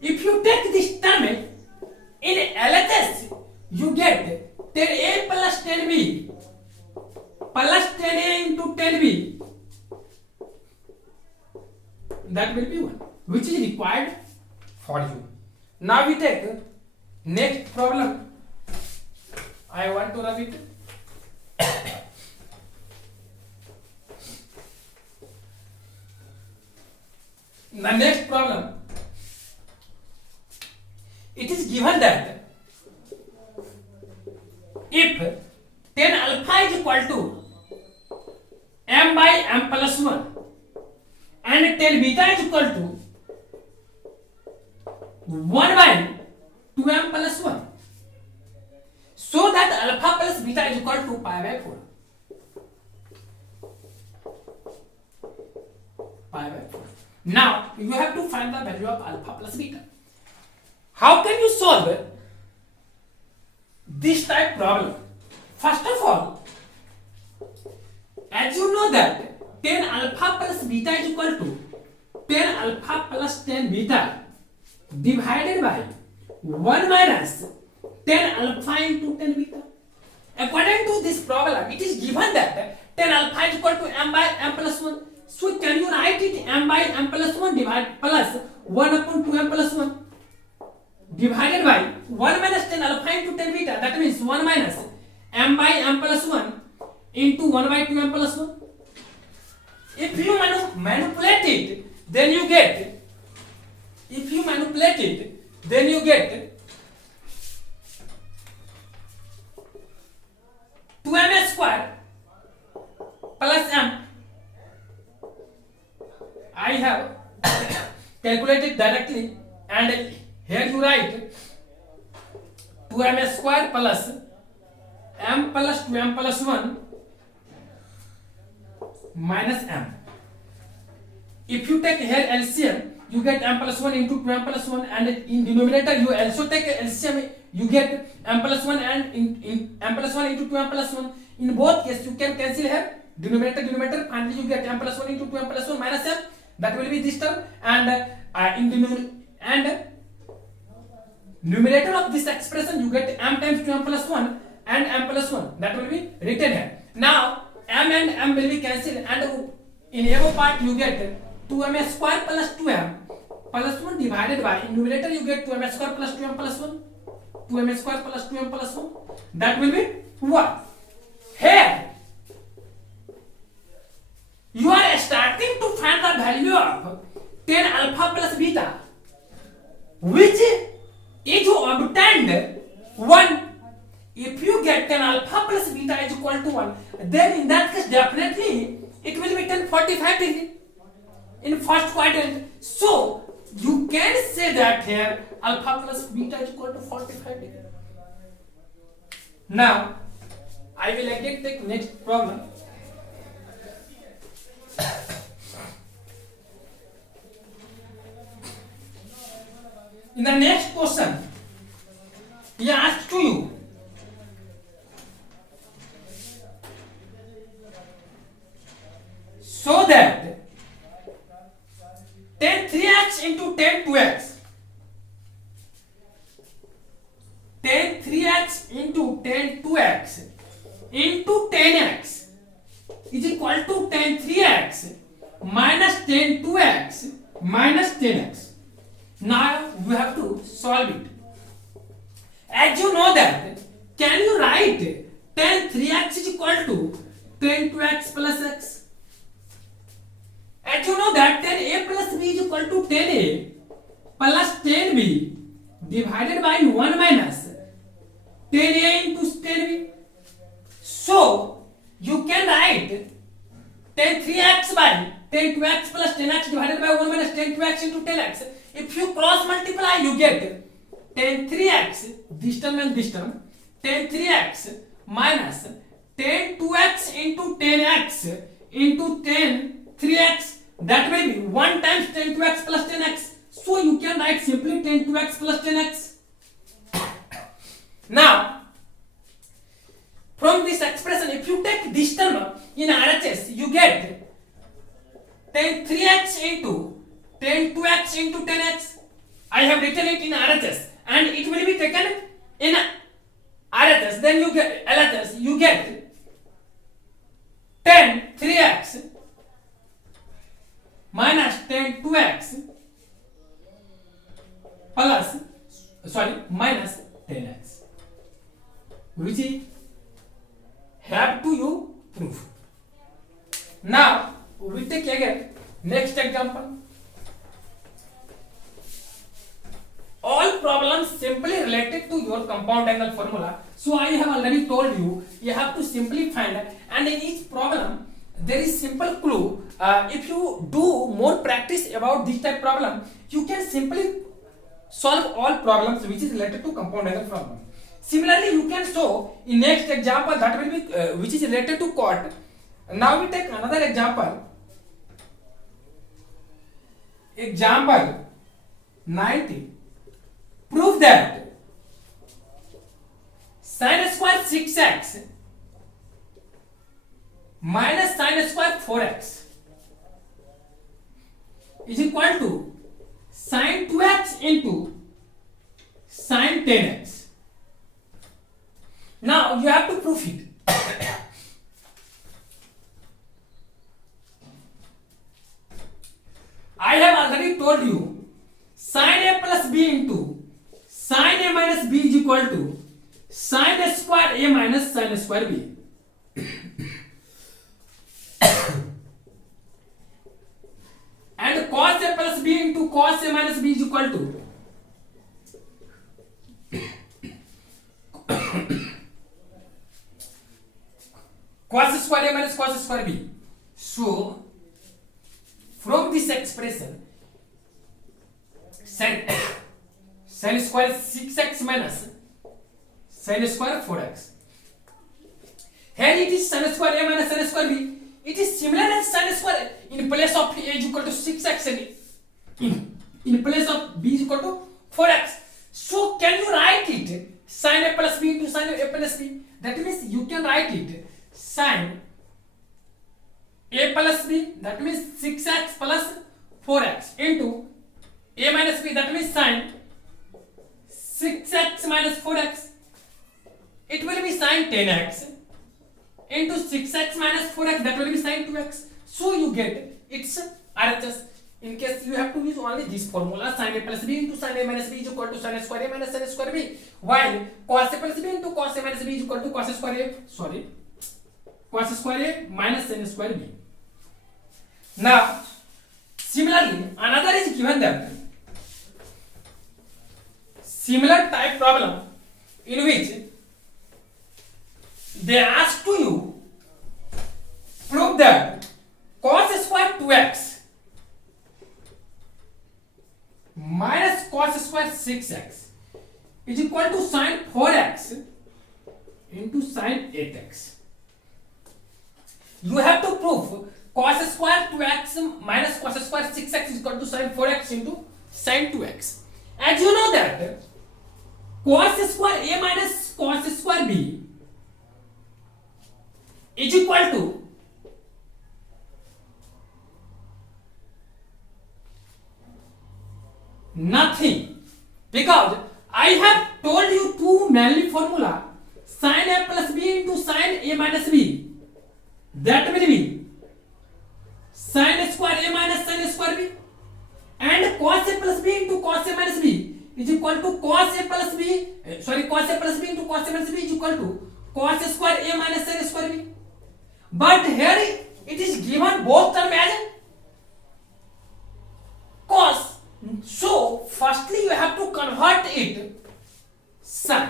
If you take this term in LHS, you get 10a plus 10b plus 10a into 10b. That will be 1, which is required for you. Now we take next problem. I want to rub it. The next problem. It is given that if 10 alpha is equal to m by m plus 1 and 10 beta is equal to 1 by 2m plus 1, so that alpha plus beta is equal to pi by 4. Pi by 4. Now you have to find the value of alpha plus beta. How can you solve this type problem? First of all, as you know that 10 alpha plus beta is equal to 10 alpha plus 10 beta divided by 1 minus 10 alpha into 10 beta. According to this problem, it is given that 10 alpha is equal to m by m plus 1. So can you write it m by m plus 1 divided plus 1 upon 2m plus 1 divided by 1 minus 10 alpha into 10 beta. That means 1 minus m by m plus 1 into 1 by 2m plus 1. If you manipulate it, then you get, if you manipulate it, then you get 2m square plus m. I have calculated directly, and here you write 2m square plus m plus 2m plus 1 minus m. If you take here LCM, you get m plus 1 into 2m plus 1, and in denominator you also take LCM, you get m plus 1 and in m plus 1 into 2m plus 1. In both cases you can cancel here denominator, finally you get m plus 1 into 2m plus 1 minus m. That will be this term, and numerator of this expression you get m times 2m plus 1 and m plus 1. That will be written here. Now m and m will be cancelled, and in above part you get 2m square plus 2m plus 1 divided by, in numerator you get 2m square plus 2m plus 1, 2m square plus 2m plus 1. That will be what? Here you are starting to find the value of 10 alpha plus beta, which is obtained 1. If you get 10 alpha plus beta is equal to 1, then in that case definitely it will be 1045 degree in first quadrant. So you can say that here alpha plus beta is equal to 45 degree. Now I will again take next problem. In the next question, he asks to you, so that 10 3x into 10 2x, 10 3x into 10 2x into 10x is equal to 10 3x minus 10 2x minus 10x. Now you have to solve it. As you know that, can you write 10 3x is equal to 10 2x plus x? As you know that 10a plus b is equal to 10a plus 10b divided by 1 minus 10a into 10b. So you can write 10 3x by 10 2x plus 10x divided by 1 minus 10 2x into 10x. If you cross multiply, you get 10 3x, this term and this term, 10 3x minus 10 2x into 10x into 10 3x, that will be 1 times 10 2x plus 10x. So you can write simply 10 2x plus 10x. Now from this expression, if you take this term in RHS, you get 10 3x into 10 2x into 10x. I have written it in RHS and it will be taken in RHS. Then you get LHS, you get 10 3x minus 10 2x plus minus 10x, which is have to you prove. Now we take again next example. All problems simply related to your compound angle formula. So I have already told you, you have to simply find, and in each problem there is simple clue. If you do more practice about this type problem, you can simply solve all problems which is related to compound angle problem. Similarly, you can show in next example that will be which is related to chord. Now we take another example. Example 90. Prove that sin square 6x minus sin square 4x is equal to sin 2x into sin 10x. Now you have to prove it. I have already told you sin a plus b into sin a minus b is equal to sin square a minus sin square b. And cos a plus b into cos a minus b is equal to cos square a minus cos square b. So from this expression, sin square 6x minus sin square 4x. Here it is sin square a minus sin square b. It is similar as sin square. In place of a is equal to 6x and in place of b is equal to 4x. So can you write it sin a plus b into sin a plus b? That means you can write it sin a plus b, that means 6x plus 4x into a minus b, that means sin 6x minus 4x. It will be sin 10x into 6x minus 4x, that will be sin 2x. So you get it's RHS. In case you have to use only this formula, sin a plus b into sin a minus b is equal to sin square a minus sin square b, while cos a plus b into cos a minus b is equal to cos square a minus sin square b. Now similarly, another is given that similar type problem in which they ask to you prove that cos square 2x minus cos square 6x is equal to sin 4x into sin 8x. You have to prove cos square 2x minus cos square 6x is equal to sin 4x into sin 2x. As you know that cos square a minus cos square b is equal to nothing, because I have told you two mainly formula, sin a plus b into sin a minus b, that will be sin square a minus sin square b, and cos a plus b into cos a minus b is equal to cos a plus b into cos a minus b is equal to cos square a minus sin square b. But here it is given both term as cos. So firstly you have to convert it sin.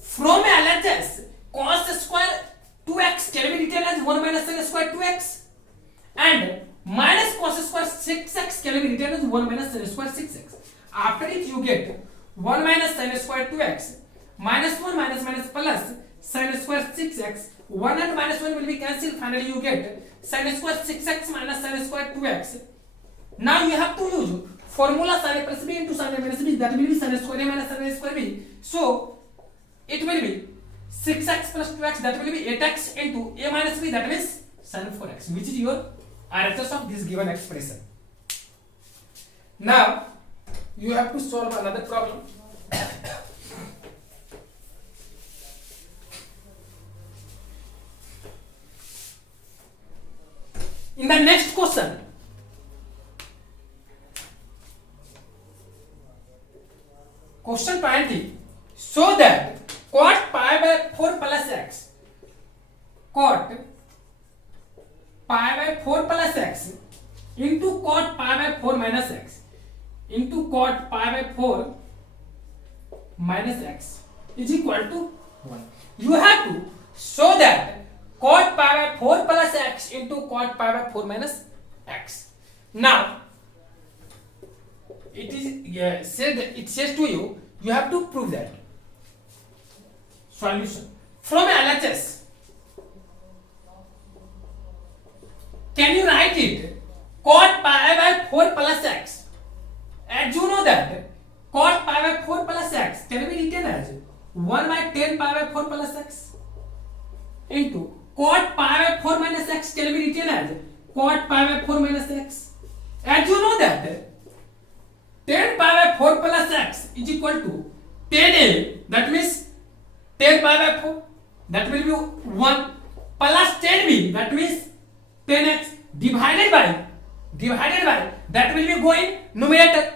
From LHS, cos square 2x can be written as 1 minus sin square 2x, and minus cos square 6x can be written as 1 minus sin square 6x. After it you get 1 minus sin square 2x minus 1 minus minus plus sin square 6x. 1 and minus 1 will be cancelled. Finally, you get sin square 6x minus sin square 2x. Now you have to use formula sin a plus b into sin a minus b. That will be sin square a minus sin a square b. So it will be 6x plus 2x. That will be 8x into a minus b. That means sin 4x, which is your RHS of this given expression. Now you have to solve another problem. In the next question, question 20, so that cot pi by 4 plus x, cot pi by 4 plus x into cot pi by 4 minus x into cot pi by 4 minus x is equal to 1. You have to show that cot pi by 4 plus x into cot pi by 4 minus x. Now it says to you, you have to prove that. Solution from LHS. Can you write it cot pi by 4 plus x? As you know that cot pi by 4 plus x can be written as 1 by 10 pi by 4 plus x into cot pi by 4 minus x can be written as cot pi by 4 minus x. As you know that 10 pi by 4 plus x is equal to 10a, that means 10 pi by 4, that will be 1, plus 10b, that means 10x, divided by that will be going numerator,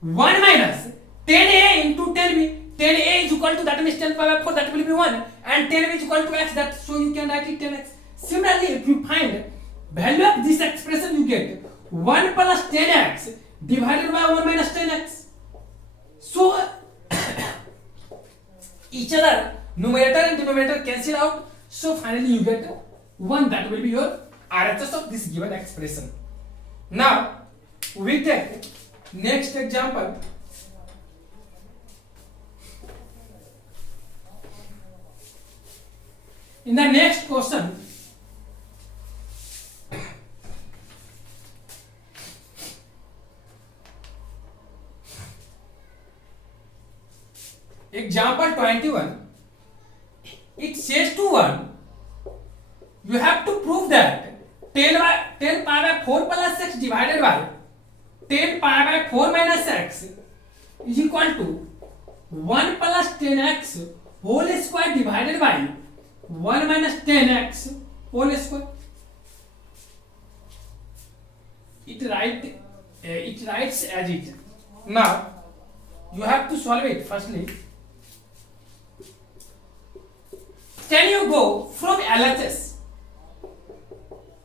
1 minus 10a into 10b. 10a is equal to, that means 10 pi by 4, that will be 1, and 10b is equal to x, that so you can write it 10x. Similarly, if you find value of this expression, you get 1 plus 10x divided by 1 minus 10x. So each other numerator and denominator cancel out, so finally you get 1. That will be your RHS of this given expression. Now we take next example. In the next question, example 21, it says to 1, you have to prove that 10 pi by 4 plus x divided by 10 pi by 4 minus x is equal to 1 plus 10x whole square divided by 1 minus 10x whole square. It writes as it. Now you have to solve it. Firstly, can you go from LHS?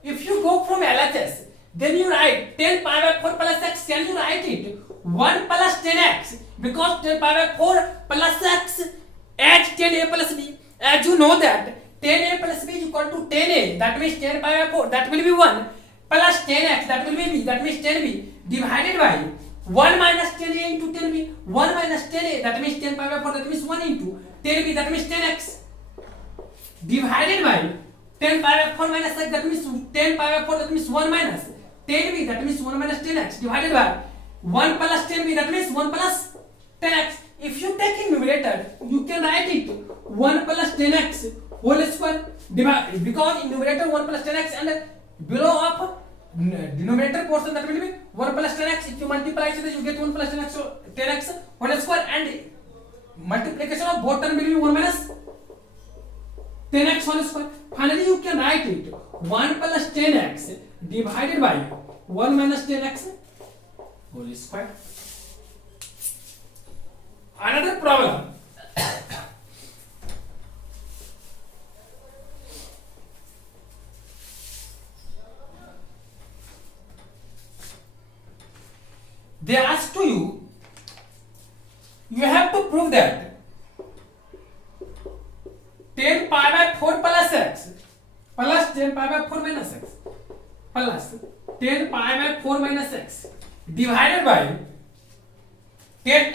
If you go from LHS, then you write 10 pi by 4 plus x. Can you write it 1 plus 10x? Because 10 pi by 4 plus x adds 10a plus b. As you know that 10a plus b is equal to 10a, that means 10 pi by 4, that will be 1, plus 10x, that will be b, that means 10b, divided by 1 minus 10a into 10b. 1 minus 10a, that means 10 pi by 4, that means 1 into 10b, that means 10x, divided by 10 pi by 4 minus x, that means 10 pi by 4, that means 1 minus 10b, that means 1 minus 10x, divided by 1 plus 10b, that means 1 plus 10x. If you take in numerator, you can write it 1 plus 10x whole square, because in numerator 1 plus 10x and below of denominator portion, that will be 1 plus 10x. If you multiply each other, you get 1 plus 10x, so 10x whole square, and multiplication of both term will be 1 minus 10x whole square. Finally, you can write it 1 plus 10x divided by 1 minus 10x whole square. Another problem. They ask to you, you have to prove that 10 pi by 4 plus x plus 10 pi by 4 minus x plus 10 pi by 4 minus x divided by 10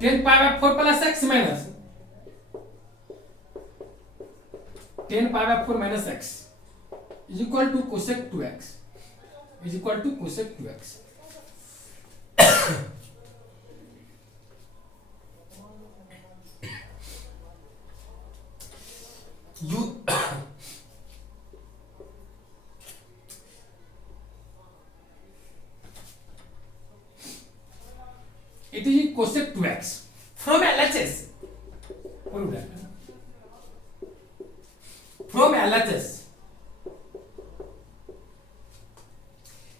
10 pi by 4 plus x minus 10 pi by 4 minus x is equal to cosec 2x is equal to cosec 2x. You it is cosec 2x from LHS. From LHS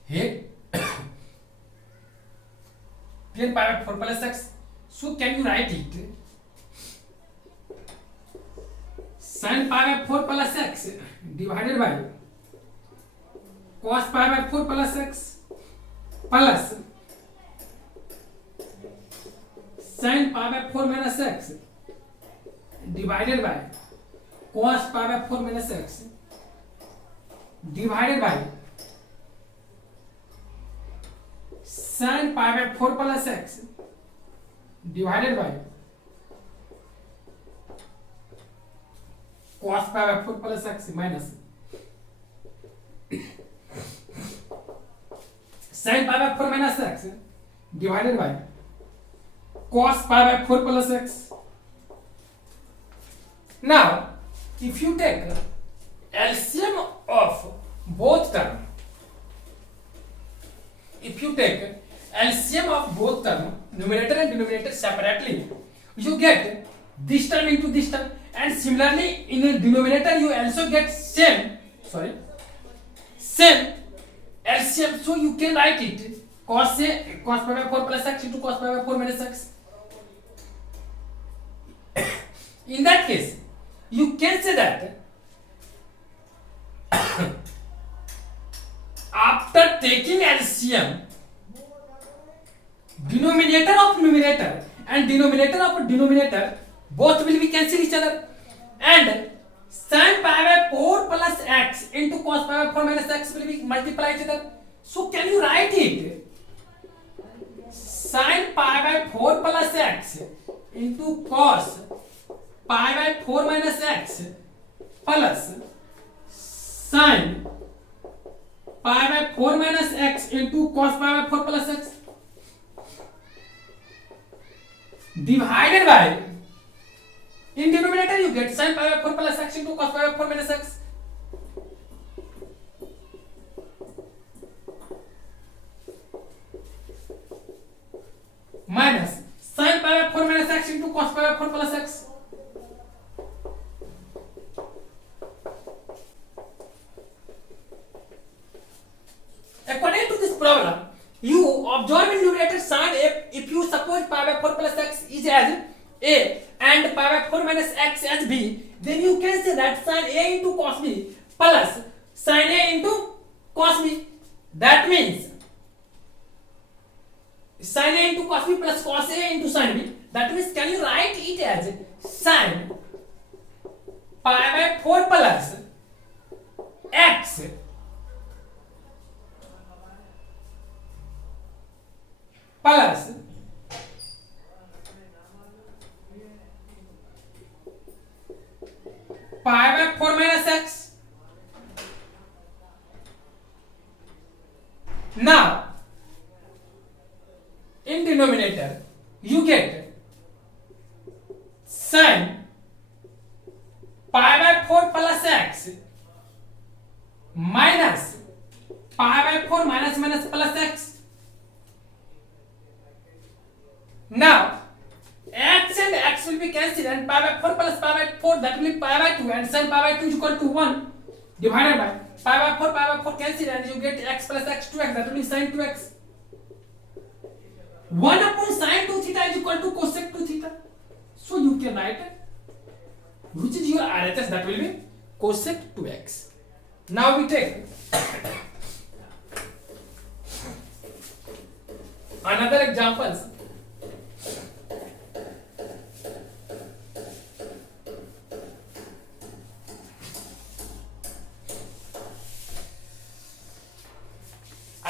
here 10 pi by 4 plus x. So can you write it sin pi by 4 plus x divided by cos pi by 4 plus x plus sin pi by 4 minus x divided by cos pi by 4 minus x divided by sin pi by 4 plus x divided by cos pi by 4 plus x minus sin pi by 4 minus x divided by cos pi by 4 plus x. Now if you take LCM of both terms, if you take LCM of both terms, numerator and denominator separately, you get this term into this term, and similarly in the denominator you also get same LCM. So you can write it cos pi by 4 plus x into cos pi by 4 minus x. In that case you can say that after taking LCM, denominator of numerator and denominator of denominator both will be cancel each other, and sin pi by 4 plus x into cos pi by 4 minus x will be multiply each other. So can you write it sin pi by 4 plus x into cos pi by 4 minus x plus sin pi by 4 minus x into cos pi by 4 plus x divided by, in denominator you get sin pi by 4 plus x into cos pi by 4 minus x. Minus sin pi by 4 minus x into cos pi by 4 plus x. According to this problem, you observe in numerator sin if you suppose pi by 4 plus x is as a and pi by 4 minus x as b, then you can say that sin a into cos b plus sin a into cos b. That means sin a into cos b plus cos a into sin b. That means can you write it as sin pi by 4 plus x plus pi by 4 minus x. Now in denominator you get sin pi by 4 plus x minus pi by 4 minus plus x. Now x and x will be cancelled, and pi by 4 plus pi by 4, that will be pi by 2, and sin pi by 2 is equal to 1 divided by pi by 4 cancelled, and you get x plus x 2x, that will be sin 2x. 1 upon sin 2 theta is equal to cosec 2 theta. So you can write which is your RHS, that will be cosec 2x. Now we take another examples.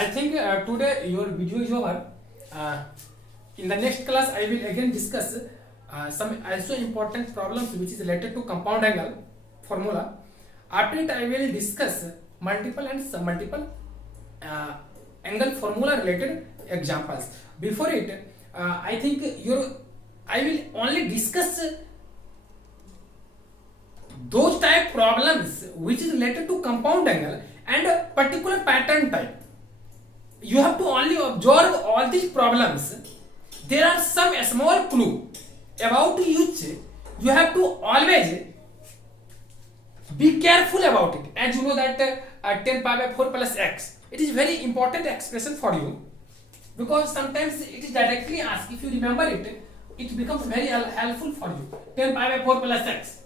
I think today your video is over. In the next class I will again discuss some also important problems which is related to compound angle formula. After it I will discuss multiple and submultiple angle formula related examples. Before it I think I will only discuss those type problems which is related to compound angle and a particular pattern type. You have to only observe all these problems. There are some small clue about which you have to always be careful about it. As you know that 10 pi by 4 plus x, it is very important expression for you, because sometimes it is directly asked. If you remember it, it becomes very helpful for you. 10 pi by 4 plus x,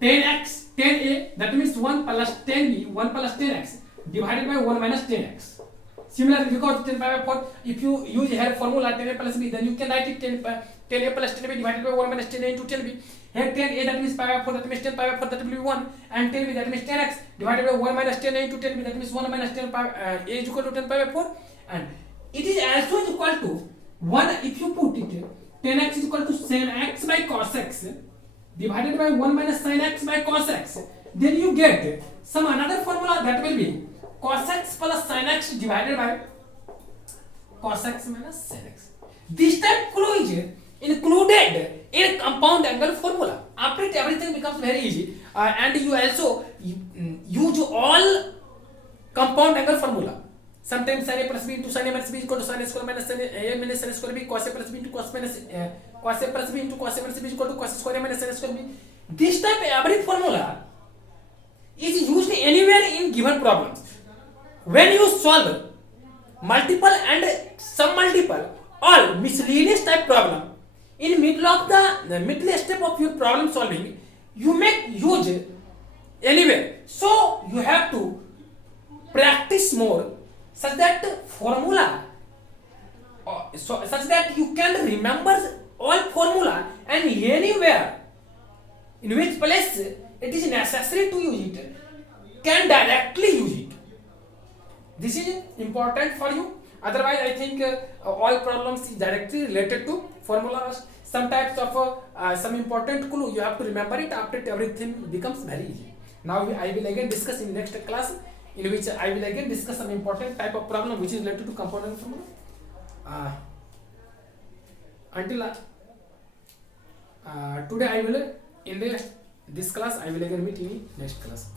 10x, 10a, that means 1 plus 10b, 1 plus 10x divided by 1 minus 10x. Similarly, because 10 pi by 4, if you use here formula 10a plus b, then you can write it 10a plus 10b divided by 1 minus 10a into 10b. Here 10a, that means pi by 4, that means 10 pi by 4, that will be 1, and 10b, that means 10x divided by 1 minus 10a into 10b, that means 1 minus 10 pi, a is equal to 10 pi by 4, and it is also equal to 1. If you put it, 10x is equal to sin x by cos x divided by 1 minus sin x by cos x, then you get some another formula that will be cos x plus sin x divided by cos x minus sin x. This type clue is included in compound angle formula. After it, everything becomes very easy, and you also use all compound angle formula. Sometimes sin a plus b into sin a minus b is equal to sin a square minus sin a minus sin square b, cos a plus b into cos minus cos a plus b into cos a minus b is equal to cos square a minus sin square b. This type every formula is used anywhere in given problems. When you solve multiple and submultiple or miscellaneous type problem, in middle of the middle step of your problem solving, you make use anywhere. So you have to practice more, such that formula, such that you can remember all formula, and anywhere in which place it is necessary to use it, can directly use it. This is important for you. Otherwise, I think all problems is directly related to formulas. Some types of some important clue you have to remember it. After it, everything becomes very easy. Now I will again discuss in next class, in which I will again discuss some important type of problem which is related to compound angle formula. Until today, I will in this class I will again meet in next class.